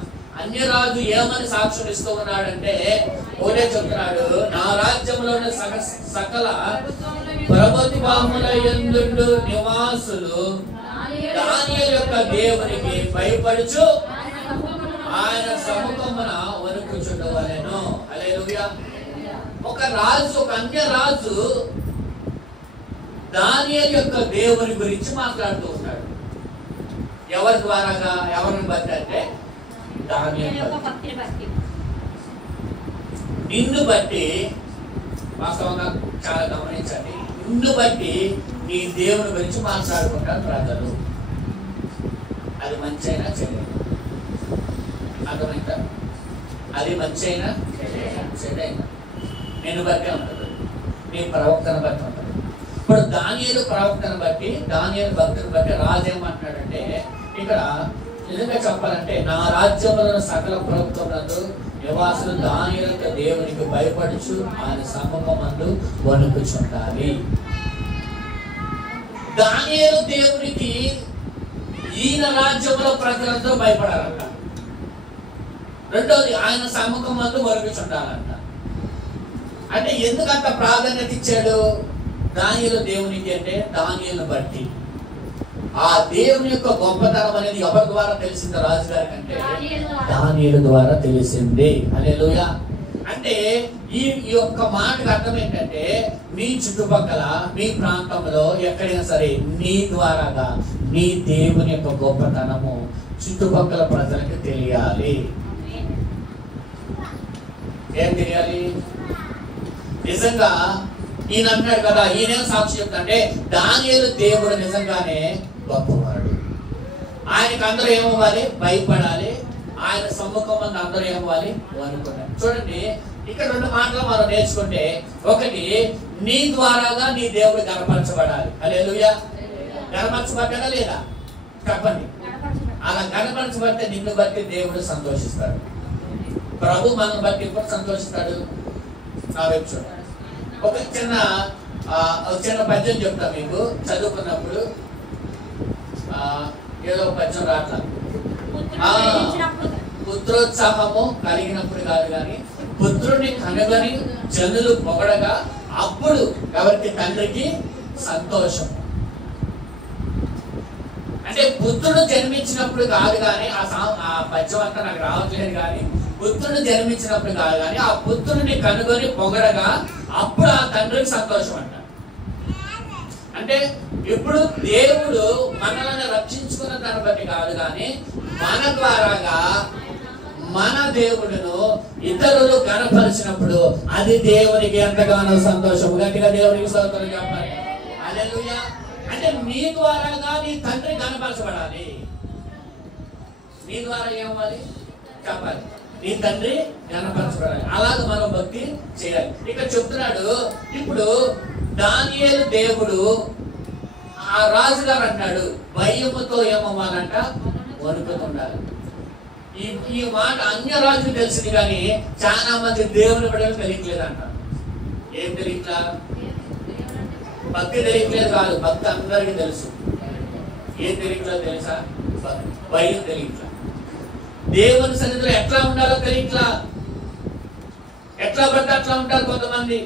అన్యరాజు ఏమని సాక్ష్యం ఇస్తూ ఉన్నాడంటే ఓడే చెప్తున్నాడు, నా రాజ్యంలోని సకల ప్రభుత్వముల యందు నివాసులు దానియేలు యొక్క దేవునికి భయపడుచు ఆయన సముఖమున వణుకుచుండవలెను. హల్లెలూయా. ఒక రాజు, ఒక అన్య రాజు దానియేలు యొక్క దేవుని గురించి మాట్లాడుతూ ఉన్నాడు. ఎవరి ద్వారాగా? ఎవరిని బట్టి అంటే దానియేలు బట్టి. నిన్ను బట్టి వాస్తవంగా చాలా గమనించండి, నిన్ను బట్టి నీ దేవుని గురించి మాట్లాడుకుంటారు ప్రజలు. అది మంచి అయినా చెడు, అర్థమైందా? అది మంచి అయినా చెడైనా నిన్ను బట్టి ఉంటుంది, నీ ప్రవక్తను బట్టి ఉంటుంది. ఇప్పుడు దానియేలు ప్రవక్తను బట్టి, దానియేలు భక్తుని బట్టి రాజు ఏమంటున్నాడంటే, ఇక్కడ నిజంగా చెప్పాలంటే నా రాజ్యంలో సకల ప్రభుత్వములందు నివాసులు దానియేలు యొక్క దేవునికి భయపడుచు ఆయన సముఖమందు వణుకుచుండాలి. దానియేలు దేవునికి ఈయన రాజ్యంలో ప్రజలందరూ భయపడాలంట. రెండోది ఆయన సముఖమందు వణుకుచుండాలంట. అంటే ఎందుకంత ప్రాధాన్యత ఇచ్చాడు దానియేలు దేవునికి అంటే, దానియేలును బట్టి ఆ దేవుని యొక్క గొప్పతనం అనేది ఎవరి ద్వారా తెలిసింది రాజుగారి కంటే? దానియేలు ద్వారా తెలిసింది. హల్లెలూయా. అంటే ఈ యొక్క మాటకు అర్థం ఏంటంటే, మీ చుట్టుపక్కల మీ ప్రాంతంలో ఎక్కడైనా సరే నీ ద్వారాగా నీ దేవుని యొక్క గొప్పతనము చుట్టుపక్కల ప్రజలకు తెలియాలి. ఏం తెలియాలి? నిజంగా ఈయన అన్నాడు కదా, ఈయన సాక్షి చెప్తాంటే దానియేలు దేవుడు నిజంగానే గొప్పవాడు. ఆయనకు అందరూ ఏమవ్వాలి? భయపడాలి. ఆయన సమ్ముఖం మంది అందరూ ఏమవ్వాలి? అనుకున్నారు. చూడండి, ఇక్కడ రెండు మాటలు మనం నేర్చుకుంటే, ఒకటి నీ ద్వారాగా నీ దేవుడు గణపరచబడాలి. హల్లెలూయా. గణపరచబడ్డా లేదా? చెప్పండి. అలా గణపరచబడితే నిన్ను బట్టి దేవుడు సంతోషిస్తాడు. ప్రభు మనం బట్టి ఎప్పుడు సంతోషిస్తాడు? నా వైపు చూడండి. ఒక చిన్న పద్యం చెప్తా మీకు. చదువుకున్నప్పుడు ఏదో పద్యం రాట్లా, పుత్రోత్సాహము కలిగినప్పుడు కాదు కానీ పుత్రుని కనుగొని జనులు పొగడగా అప్పుడు ఎవరికి? తండ్రికి సంతోషం. అంటే పుత్రుడు జన్మించినప్పుడు కాదు కానీ, ఆ పద్యం అంతా నాకు రావట్లేదు కానీ, పుత్రుడు జన్మించినప్పుడు కాదు కానీ ఆ పుత్రుడిని కనుగొని పొగడగా అప్పుడు ఆ తండ్రికి సంతోషం అంట. అంటే ఇప్పుడు దేవుడు మనల్ని రక్షించుకున్న దాన్ని బట్టి కాదు కానీ మన ద్వారాగా మన దేవుడును ఇతరులు కనపరిచినప్పుడు అది దేవునికి ఎంతగానో సంతోషం. గట్టిగా దేవునికి స్తోత్రం చెప్పాలి. హల్లెలూయా. అంటే నీ ద్వారాగా నీ తండ్రి కనపరచబడాలి. నీ ద్వారా ఏమవ్వాలి? చెప్పాలి. నీ తండ్రి కనపరచబడాలి. అలాగే మనం భక్తి చేయాలి. ఇక్కడ చెప్తున్నాడు, ఇప్పుడు దానియేలు దేవుడు ఆ రాజుగారు అంటాడు భయముతో ఏమవ్వాలంట? వణుకుతుండాలి. ఈ మాట అన్య రాజుకు తెలిసింది కానీ చాలా మంది దేవుని బిడ్డలు తెలియట్లేదంట. ఏం తెలియట్లా? భక్తి తెలియట్లేదు కాదు, భక్తి అందరికీ తెలుసు. ఏం తెలియట్లేదు తెలుసా? భయం తెలియట్లా. దేవుని సన్నిధిలో ఎట్లా ఉండాలో తెలియట్లా. ఎట్లా పడితే అట్లా ఉంటారు కొంతమంది.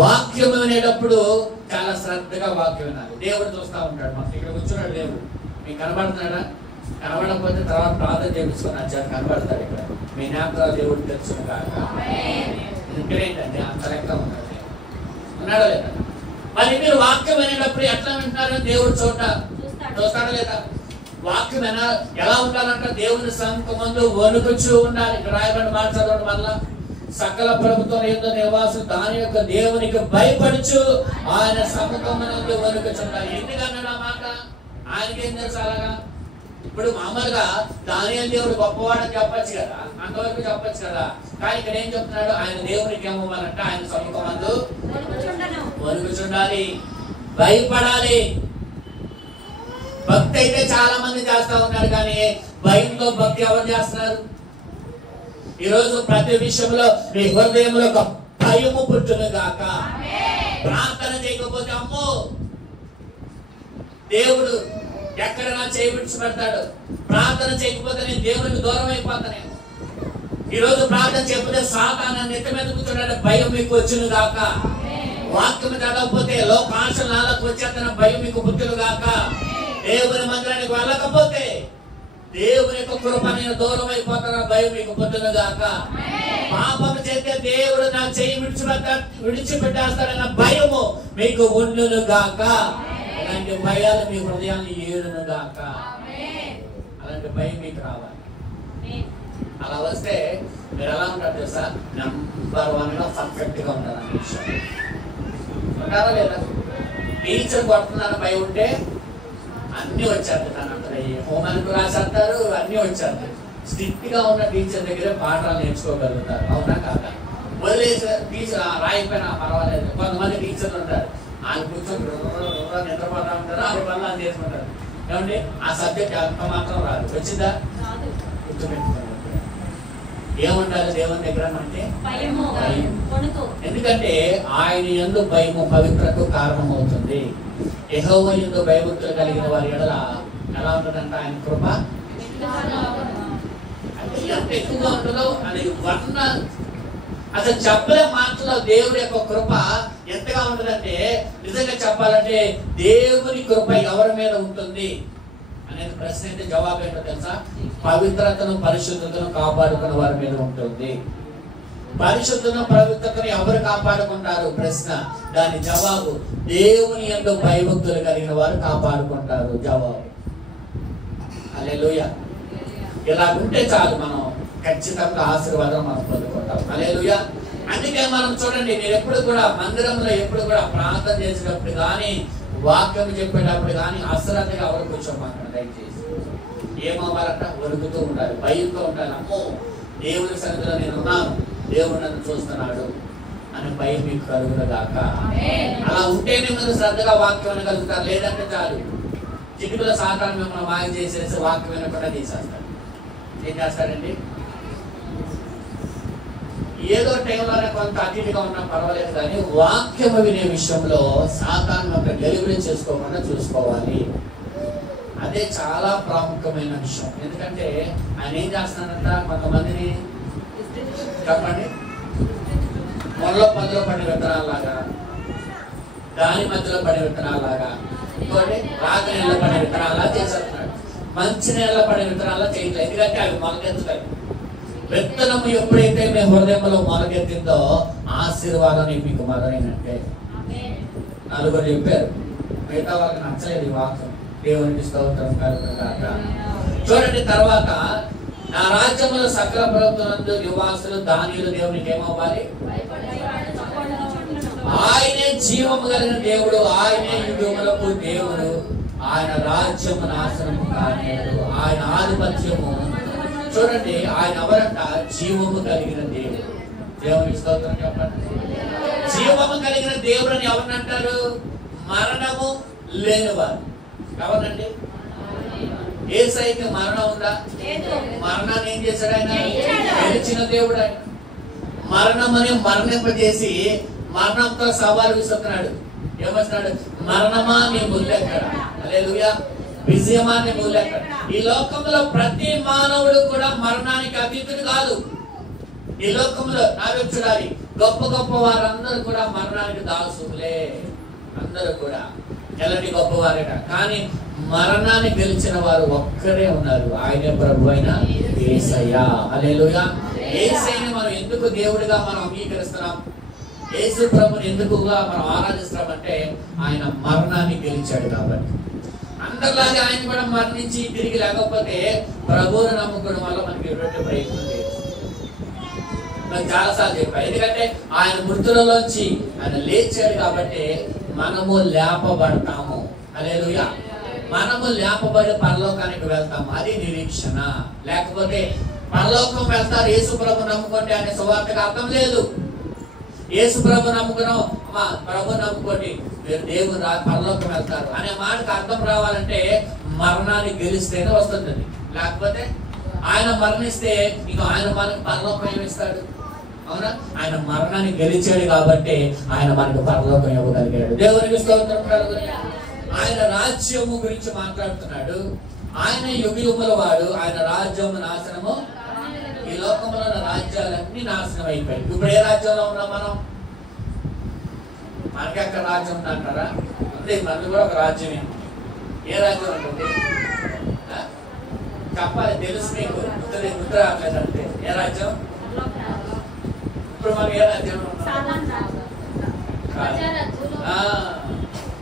వాక్యం వినేటప్పుడు చాలా శ్రద్ధగా వాక్యం వినాలి. దేవుడు చూస్తూ ఉంటాడు. మాకు ఇక్కడ కూర్చున్నాడు దేవుడు. మీకు కనబడుతున్నాడా? కనబడకపోతే తర్వాత ప్రార్థన చేయించుకొని వచ్చారు, కనబడతాడు. ఇక్కడ మీ జ్ఞాపకాలు దేవుడు తెలుసును కాక. ఇక్కడేంటండి అంత లెక్క ఉన్నాడు, ఉన్నాడా లేదా? మరి మీరు వాక్యం వినేటప్పుడు ఎట్లా వింటున్నారో దేవుడు చూస్తాడా లేదా? వాక్యం ఎలా ఉండాలంటే దేవుని సముఖమందు వణుకుచూ ఉండాలి. ఇక్కడ రాయబడిన మాట చదవండి మళ్ళా. సకల ప్రభుత్వం యందు నివాసులు దాని యొక్క దేవునికి భయపడుచు ఆయన సముఖమందు వణుకుచుండాలి. ఎందుకన్నాడు ఆ మాట? ఆయనకేం తెలుసు? అలాగా ఇప్పుడు మామూలుగా దానియేలు దేవుడు గొప్పవాడని చెప్పచ్చు కదా, అంతవరకు చెప్పచ్చు కదా. కానీ ఇక్కడ ఏం చెప్తున్నాడు, ఆయన దేవునికి ఏమవ్వాలంటే ఆయన సముఖమందు వణుకుచుండాలి, భయపడాలి. భక్తి అయితే చాలా మంది చేస్తా ఉన్నారు, కానీ భయంతో భక్తి ఎవరు చేస్తున్నారు? ఈరోజు ప్రతి విషయంలో మీ హృదయంలో ఒక భయము పుట్టును గాక. ప్రార్థన చేయకపోతే అమ్మో దేవుడు ఎక్కడైనా చేయి విడిచిపెడతాడు. ప్రార్థన చేయకపోతే నేను దేవునికి దూరం అయిపోతానేమో. ఈరోజు ప్రార్థన చేయకపోతే సాతాను నెత్తి మీద కూర్చుంటే భయం మీకు వచ్చును గాక. వాక్యం చదవకపోతే లోకాంశలు నాలకు వచ్చేతన భయం మీకు పుట్టును గాక. దేవుని మందిరానికి వెళ్ళకపోతే దేవుని యొక్క కృప నేను దూరం అయిపోతాన భయం మీకు పుట్టును గాక. పాపం చేస్తే దేవుడు నా చెయ్యి విడిచిపెట్టేస్తాడన్న భయము మీకు ఉండును గాక. అలాంటి భయాలు మీ హృదయాన్ని ఏడును గాక. అలాంటి భయం మీకు రావాలి. అలా వస్తే మీరు ఎలా ఉంటారు తెలుసా? నెంబర్ 1 గా పర్ఫెక్ట్ గా ఉంటారు అనే విషయం. ఉంటారా లేదా? టీచర్ కొడుతున్నారని భయం ఉంటే అన్ని వచ్చేస్తారు. హోంవర్క్ రాసేస్తారు, అన్ని వచ్చేస్తారు. స్ట్రిక్ట్ గా ఉన్న టీచర్ దగ్గర పాఠాలు నేర్చుకోగలుగుతారు. అవునా కాదా? వదిలేసి టీచర్ రాయిపోయినా పర్వాలేదు. కొంతమంది టీచర్లు ఉంటారు, ఆయన కూర్చొని నిద్రపోతా ఉంటారు, ఆ పనులు అని చేసుకుంటారు. ఏమండి ఆ సబ్జెక్ట్ అంత మాత్రం రాదు. వచ్చిందా? గుర్తుపెట్టుకోండి. ఏముండాలి దేవుని దగ్గర అంటే? ఎందుకంటే ఆయన యందు భయము పవిత్రకు కారణమవుతుంది. యెహోవా యందు భయభక్తులు కలిగిన వారి ఎడల ఎలా ఉంటుందంటే ఆయన కృప ఎంత ఎక్కువగా ఉంటుందో అది అసలు చెప్పలే మాటలో. దేవుడి యొక్క కృప ఎంతగా ఉంటుందంటే, నిజంగా చెప్పాలంటే దేవుని కృప ఎవరి మీద ఉంటుంది అనేది ప్రశ్న అయితే జవాబు ఏంటో తెలుసా? పవిత్రతను పరిశుద్ధతను కాపాడుకున్న వారి మీద ఉంటుంది. పరిశుద్ధను పవిత్రతను ఎవరు కాపాడుకుంటారు ప్రశ్న. దాని జవాబు దేవుని యందు భయభక్తులు కలిగిన వారు కాపాడుకుంటారు. జవాబు హల్లెలూయా. ఇలా ఉంటే చాలు, మనం ఖచ్చితంగా ఆశీర్వాదం మనం పొందుకుంటాం. హల్లెలూయా. అందుకే మనం చూడండి, మీరు ఎప్పుడు కూడా మందిరంలో ఎప్పుడు కూడా ప్రార్థన చేసేటప్పుడు కానీ వాక్యం చెప్పేటప్పుడు కానీ అశ్రద్ధగా ఎవరు కూర్చోమంటారు. దయచేసి ఏమవ్వాలంట? వణుకుతూ ఉండాలి, భయంతో ఉండాలి. అమ్మో దేవుని సన్నిధిలో నేను ఉన్నాను, దేవుడు నన్ను చూస్తున్నాడు అని భయం మీకు కలుగునగాక. అలా ఉంటేనే మీరు శ్రద్ధగా వాక్యం వినగలుగుతారు. లేదంటే చాలు చిటికల సాతాను మిమ్మల్ని మాయ చేసేసి వాక్యం వినకుండా తీసేస్తాడు. ఏం చేస్తాడండి? ఏదో టైంలోనే కొంత అతిథిగా ఉన్నా పర్వాలేదు, కానీ వాక్యము వినే విషయంలో సాతాను యొక్క డెలివరీ చేసుకోకుండా చూసుకోవాలి. అదే చాలా ప్రాముఖ్యమైన విషయం. ఎందుకంటే ఆయన ఏం చేస్తున్నాడంట, కొంతమందిని చెప్పండి మొదలో పదిలో పడిన విత్తనాలలాగా, దాని మధ్యలో పడిన విత్తనాలలాగా, ఇంకోటి రాగ నీళ్ళ పడిన విత్తనాలా చేసేస్తున్నాడు. మంచి నీళ్ళ పడిన విత్తనాలా చేయట్లేదు. ఎందుకంటే అవి మొలకెత్తుతాయి. విత్తనము ఎప్పుడైతే మీ హృదయంలో మొలకెత్తిందో ఆశీర్వాదం మీకు మొదలైనట్టే. నలుగురు చెప్పారు, మిగతా వాళ్ళకి నచ్చలేదు ఈ వాక్యం. దేవునికి స్తోత్రం కలుగుగాక. చూడండి తర్వాత, నా రాజ్యములో సకల ప్రభుత్వం నివాసులు దానియులు దేవునికి ఏమవ్వాలి? ఆయనే జీవము కలిగిన దేవుడు, ఆయనే యుగములకు దేవుడు, ఆయన రాజ్యము నాశనము కానేదు, ఆయన ఆధిపత్యము. చూడండి ఆయన ఎవరంట? జీవము కలిగిన దేవుడు. దేవునికి స్తోత్రం చెప్పండి. జీవము కలిగిన దేవుడు అని ఎవరినంటారు? మరణము లేనివారు. ఎవరండి? యేసయ్యకి మరణం ఉందా? మరణాన్ని ఏం చేశాడు ఆయన? గెలిచిన దేవుడు ఆయన. మరణం అని మరణింపజేసి మరణంతో సవాలు విసురుతున్నాడు. ఏమన్నాడు? మరణమా నీ ముల్లెక్కడ? హల్లెలూయా. విజయమా నీ ముల్లెక్కడ? ఈ లోకంలో ప్రతి మానవుడు కూడా మరణానికి అతీతుడు కాదు. ఈ లోకంలో నావే చూడాలి, గొప్ప గొప్ప వారందరూ కూడా మరణానికి దాసులే. అందరూ కూడా ఎలాంటి గొప్పవారేట, కానీ మరణాన్ని గెలిచిన వారు ఒక్కరే ఉన్నారు. ఆయనే ప్రభు అయిన యేసయ్య. హల్లెలూయా. యేసయ్యని మనం ఎందుకు దేవుడిగా మనం అంగీకరిస్తున్నాం? యేసు ప్రభుని ఎందుకుగా మనం ఆరాధిస్తున్నాం అంటే ఆయన మరణాన్ని గెలిచాడు కాబట్టి. అందరిలాగా ఆయన కూడా మరణించి తిరిగి లేకపోతే ప్రభువుని నమ్ముకోవడం వల్ల మనకి ఎటువంటి ప్రయత్నం లేదు. నేను చాలాసార్లు చెప్పాను, ఎందుకంటే ఆయన మృతులలోంచి ఆయన లేచాడు కాబట్టి మనము లేపబడతాము. హల్లెలూయా. మనము లేపబడి పరలోకానికి వెళ్తాము. అది నిరీక్షణ. లేకపోతే పరలోకం వెళ్తారు యేసు ప్రభు నమ్ముకోండి అనే సువార్తకు అర్థం లేదు. యేసు ప్రభు నమ్ముకున్నాం, ప్రభు నమ్ముకోండి మీరు దేవుడు పరలోకం వెళ్తారు అనే మాటకు అర్థం రావాలంటే మరణాన్ని గెలిస్తేనే వస్తుంది. లేకపోతే ఆయన మరణిస్తే ఇక ఆయన మనకు పరలోకం ఏమిస్తాడు? అవునా? ఆయన మరణాన్ని గెలిచాడు కాబట్టి ఆయన మనకు పరలోకం ఇవ్వగలిగాడు. దేవునికి స్తోత్రం కలుగును. ఆయన రాజ్యము గురించి మాట్లాడుతున్నాడు. ఆయన యుగయుగముల వాడు. ఆయన రాజ్యము నాశనము. ఈ లోకంలో ఉన్న రాజ్యాలన్నీ నాశనం అయిపోయాయి. ఇప్పుడు ఏ రాజ్యంలో ఉన్నాం మనం? మనకి అక్కడ రాజ్యం ఉందంటారా? అంటే మనది కూడా ఒక రాజ్యమే. ఏ రాజ్యం ఉంటుంది చెప్పాలి, తెలుసు మీకు. ముద్ర రావట్లేదంటే ఏ రాజ్యం? ఇప్పుడు మనం ఏ రాజ్యం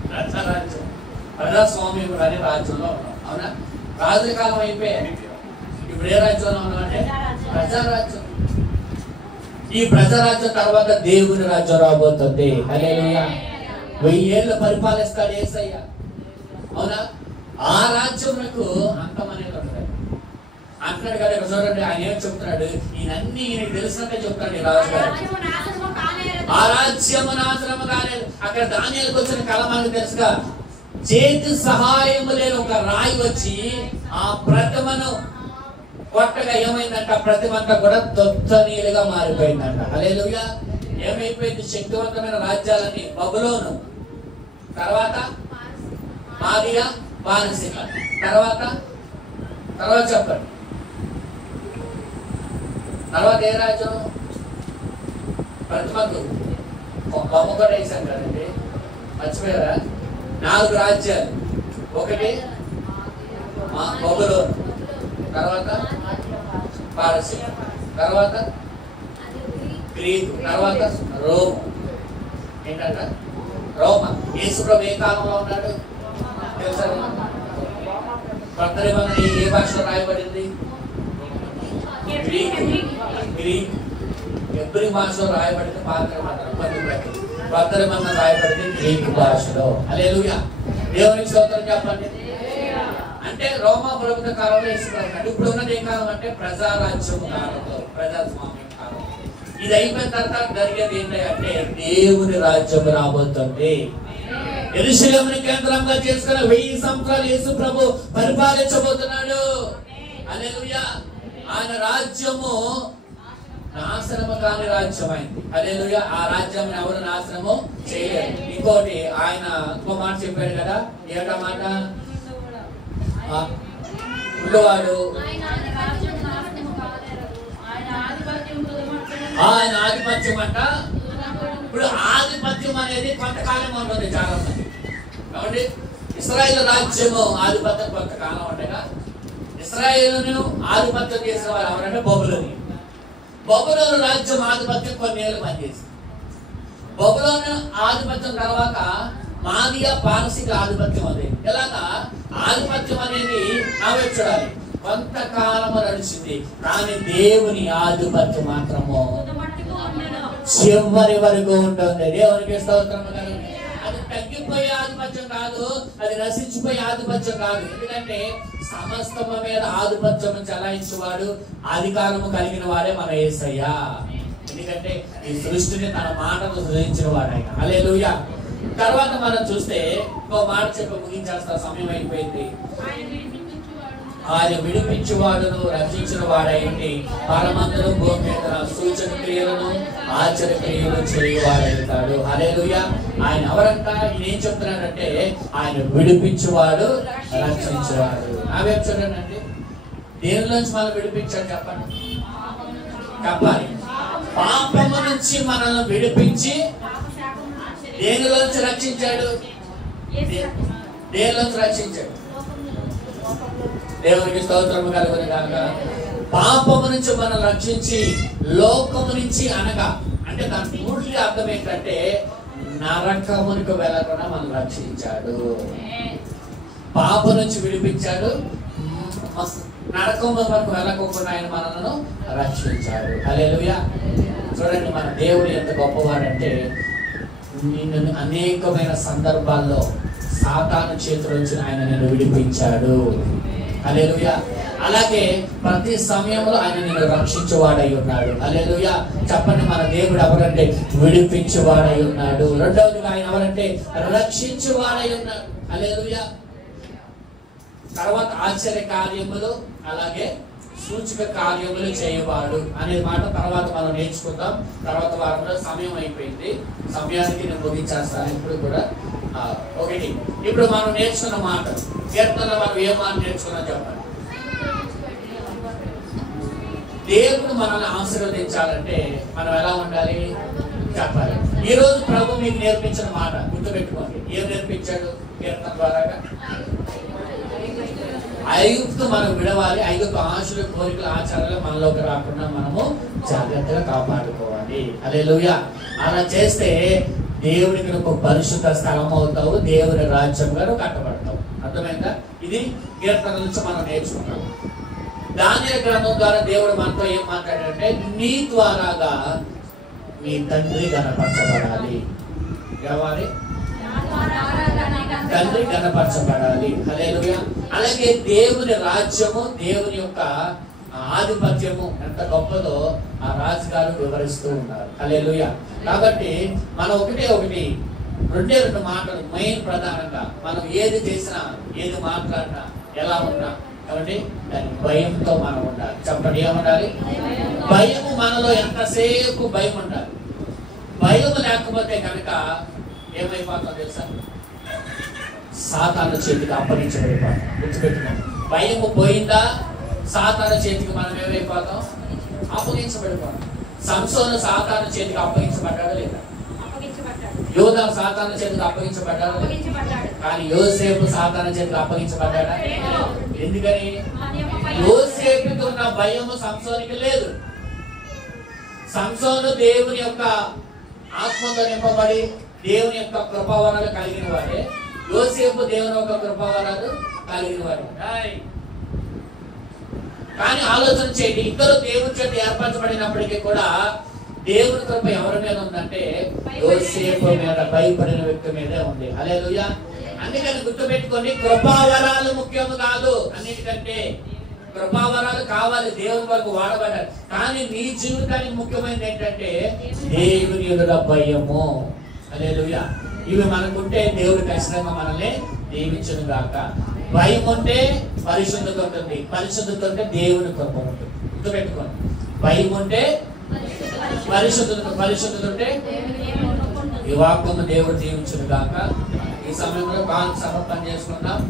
రాజ్యం ప్రజాస్వామ్యం అనే రాజ్యంలో ఉన్నాం. అవునా? రాజుల కాలం అయిపోయాయి. ఇప్పుడు ఏ రాజ్యంలో ఉన్నాం అంటే ప్రజారాజ్యం. ఈ ప్రజారాజ్యం తర్వాత దేవుని రాజ్యం రాబోతుంది. హల్లెలూయా. 1000 ఏళ్ళు పరిపాలిస్తాడు యేసయ్య. అవునా? ఆ రాజ్యంకు అంతం అనేది ఉంటుంది అంటున్నాడు కదా. చూడండి ఆయన ఏం చెప్తున్నాడు, ఈయనన్నీ ఈయనకి తెలిసినట్టే చెప్తాడు ఈ రాజుగారు. ఆ రాజ్యము నాశనము కాలేదు. అక్కడ దానియేలుకు వచ్చిన కళ మనకు తెలుసుగా. చేతి సహాయం లేని ఒక రాయి వచ్చి ఆ ప్రతిమను కొట్టగా ఏమైందంట? ప్రతిమ అంతా కూడా దొత్తనీలుగా మారిపోయిందంట. హల్లెలూయా. ఏమైపోయింది? శక్తివంతమైన రాజ్యాలన్నీ బబులోను, తర్వాత మాదియా, బానిస, తర్వాత చెప్పండి. తర్వాత ఏ రాజ్యం? ప్రతిమకు బొమ్మ కూడా వేసాం కదండి, మర్చిపోయారా? 4 రాజ్యాలు. ఒకటి బబులోను, తర్వాత పారసీక, తర్వాత గ్రీకు, తర్వాత రోమ్. ఏంటంట? రోమ. యేసు ప్రభు ఏ కాలంలో ఉన్నాడు తెలుసా? కొత్త నిబంధన ఏ భాషలో రాయబడింది? గ్రీక్. ఎబ్రి భాషలో రాయబడింది పాత నిబంధన. కొత్త నిబంధన రాయబడింది గ్రీక్ భాషలో. హల్లెలూయా. దేవునికి స్తోత్రం చెప్పండి. అంటే రోమా ప్రభుత్వ కాలంలో ఇస్తున్నాడు. ఇప్పుడు ఉన్నది ఏ కాలం అంటే ప్రజారాజ్యము కాలంలో, ప్రజాస్వామ్యం కాలం. ఇది అయిపోయిన తర్వాత జరిగేది ఏంటంటే దేవుని రాజ్యం రాబోతుంది. యెరూషలేముని కేంద్రంగా చేసుకుని 1000 సంవత్సరాలు యేసు ప్రభు పరిపాలించబోతున్నాడు. హల్లెలూయా. ఆయన రాజ్యము నాశనము కాని రాజ్యం అయింది. హల్లెలూయా. ఆ రాజ్యం ఎవరు నాశనము చేయలేరు. ఇంకోటి ఆయన ఇంకో మాట చెప్పాడు కదా. ఏటా మాట? ఉన్నవాడు ఆయన ఆధిపత్యం అంట. ఇప్పుడు ఆధిపత్యం అనేది కొంతకాలం ఉంటుంది చాలా మంది. కాబట్టి ఇశ్రాయేలు రాజ్యము ఆధిపత్యం కొంతకాలం ఉండగా ఇశ్రాయేలును ఆధిపత్యం చేసిన వారు ఎవరంటే బబులోను. బబులోను రాజ్యం ఆధిపత్యం కొన్నేళ్ళు పనిచేసింది. బబులోను ఆధిపత్యం తర్వాత మాదియా, పారసీక ఆధిపత్యం అది. ఇలాగా ఆధిపత్యం అనేది చూడాలి కొంతకాలము నడిచింది. కానీ దేవుని ఆధిపత్యం మాత్రము చివరి వరకు ఉంటుంది. దేవునికి స్తోత్రం. అది తగ్గిపోయే ఆధిపత్యం కాదు, అది నశించిపోయే ఆధిపత్యం కాదు. ఎందుకంటే సమస్తము మీద ఆధిపత్యం చలాయించేవాడు, అధికారము కలిగిన వాడే మన యేసయ్య. ఎందుకంటే ఈ సృష్టిని తన మాటలు సృజించిన వాడు ఆయన. హల్లెలూయా. తర్వాత మనం చూస్తే ఇంకో మాట చెప్పి ముగించేస్తా, సమయం అయిపోయింది. ఆయన విడిపించువాడును రక్షించిన వాడైంది పరమందును భూమి మీద సూచన క్రియలను ఆశ్చర్య క్రియలు చేయవాడవుతాడు. హల్లెలూయా. ఆయన ఎవరంట? ఈయన ఏం చెప్తున్నాడంటే ఆయన విడిపించువాడు, రక్షించేవాడు. అవే చూడండి. దేనిలోంచి మనం విడిపించాడు చెప్పండి, చెప్పాలి. పాపము నుంచి మనల్ని విడిపించి దేనిలోంచి రక్షించాడు? దేనిలోంచి రక్షించాడు? దేవునికి స్తోత్రము కలుగును గాక. పాపము నుంచి మనం రక్షించి లోకము నుంచి అనగా అంటే దాని పూర్తి అర్థం ఏంటంటే నరకమునికి వెళ్ళకుండా మనం రక్షించాడు. పాప నుంచి విడిపించాడు, నరకము వరకు వెళ్ళకుండా ఆయన మనలను రక్షించాడు. హల్లెలూయా. చూడండి మన దేవుడు ఎంత గొప్పవాడంటే అనేకమైన సందర్భాల్లో సాతాను చేతిలో నుంచి ఆయన నిన్ను విడిపించాడు. హల్లెలూయా. అలాగే ప్రతి సమయంలో ఆయన నిన్ను రక్షించేవాడై ఉన్నాడు. హల్లెలూయా. చెప్పండి, మన దేవుడు ఎవరంటే విడిపించేవాడై ఉన్నాడు. రెండవదిగా ఆయన ఎవరంటే రక్షించేవాడై ఉన్నాడు. హల్లెలూయా. తర్వాత ఆశ్చర్య కార్యములు అలాగే సూచక కార్యములు చేయవాడు అనే మాట తర్వాత మనం నేర్చుకుందాం. తర్వాత వారంలో సమయం అయిపోయింది, సమయానికి నేను ముగించేస్తాను. ఇప్పుడు కూడా ఒకటి ఇప్పుడు మనం నేర్చుకున్న మాట కీర్తనలో మనం ఏ మాట నేర్చుకున్నాం చెప్పండి. దేవుడు మనల్ని ఆశీర్వదించాలంటే మనం ఎలా ఉండాలి చెప్పాలి. ఈ రోజు ప్రభు మీకు నేర్పించిన మాట గుర్తుపెట్టుకోండి. ఏం నేర్పించాడు కీర్తన ద్వారాగా? ఐగుప్తు మనం విడవాలి. ఐగుప్తు ఆశలు, కోరికలు, ఆచారాలు మనలోకి రాకుండా మనము జాగ్రత్తగా కాపాడుకోవాలి. హల్లెలూయా. అలా చేస్తే దేవుడికి నువ్వు పరిశుద్ధ స్థలం అవుతావు, దేవుని రాజ్యంగా నువ్వు కట్టబడతావు. అర్థమైందా? ఇది కీర్తన నుంచి మనం నేర్చుకున్నాం. దానియేలు గ్రంథం ద్వారా దేవుడు మనతో ఏం మాట్లాడాడంటే నీ ద్వారాగా మీ తండ్రి గణపరచబడాలి. కావాలి, తండ్రి గణపరచబడాలి. హల్లెలూయా. అలాగే దేవుని రాజ్యము, దేవుని యొక్క ఆధిపత్యము ఎంత గొప్పదో ఆ రాజుగారు వివరిస్తూ ఉన్నారు. హల్లెలూయా. కాబట్టి మనం ఒకటి రెండు మాటలు మెయిన్ ప్రధానంగా మనం ఏది చేసినా, ఏది మాట్లాడినా, ఎలా ఉన్నా కాబట్టి దాని భయంతో మనం ఉండాలి. చెప్పండి, ఏముండాలి? భయము. మనలో ఎంతసేపు భయం ఉండాలి. భయం లేకపోతే కనుక ఏమైపోతుందో తెలుసా? సాతాను చేతికి అప్పగించబడిపోతాం. గుర్తుపెట్టుకోండి. భయము పోయిందా సాతాను చేతికి మనం ఏమైపోతాం? అప్పగించబడిపోతాం. సంసోను సాతాను చేతికి అప్పగించబడ్డాడా లేదా? యోధా సాతాను చేతికి అప్పగించబడ్డాడా? కానీ యోసేపు సాతాను చేతికి అప్పగించబడ్డాడా? ఎందుకని? యోసేపుకి ఉన్న భయము సంసోనికి లేదు. సంసోను దేవుని యొక్క ఆత్మతో నింపబడి దేవుని యొక్క కృపావరాలు కలిగిన వాడే. యోసేపు దేవుని యొక్క కృపావరాలు కలిగిన వాడే. కానీ ఆలోచన చేయండి, ఇద్దరు దేవుని చేత ఏర్పరచబడినప్పటికీ కూడా దేవుని కృప ఎవరి మీద ఉందంటే యోసేపు మీద, భయపడిన వ్యక్తి మీదే ఉంది. హల్లెలూయా. అందుకని గుర్తుపెట్టుకోండి, కృపావరాలు ముఖ్యము కాదు. అన్నిటికంటే కృపావరాలు కావాలి, దేవుని వరకు వాడబడాలి. కానీ నీ జీవితానికి ముఖ్యమైనది ఏంటంటే దేవుని ఎదుట భయము. హల్లెలూయా. ఇవి మనకుంటే దేవుడు ఖచ్చితంగా మనల్ని దీవించును గాక. భయం ఉంటే పరిశుద్ధత ఉంటుంది, పరిశుద్ధత ఉంటే దేవుని కృప ఉంటుంది. గుర్తుపెట్టుకోండి, భయం ఉంటే పరిశుద్ధత ఉంటే ఈ వాక్యము దేవుడు దీవించును గాక. ఈ సమయంలో కాల్ సమర్పణ చేసుకుందాం.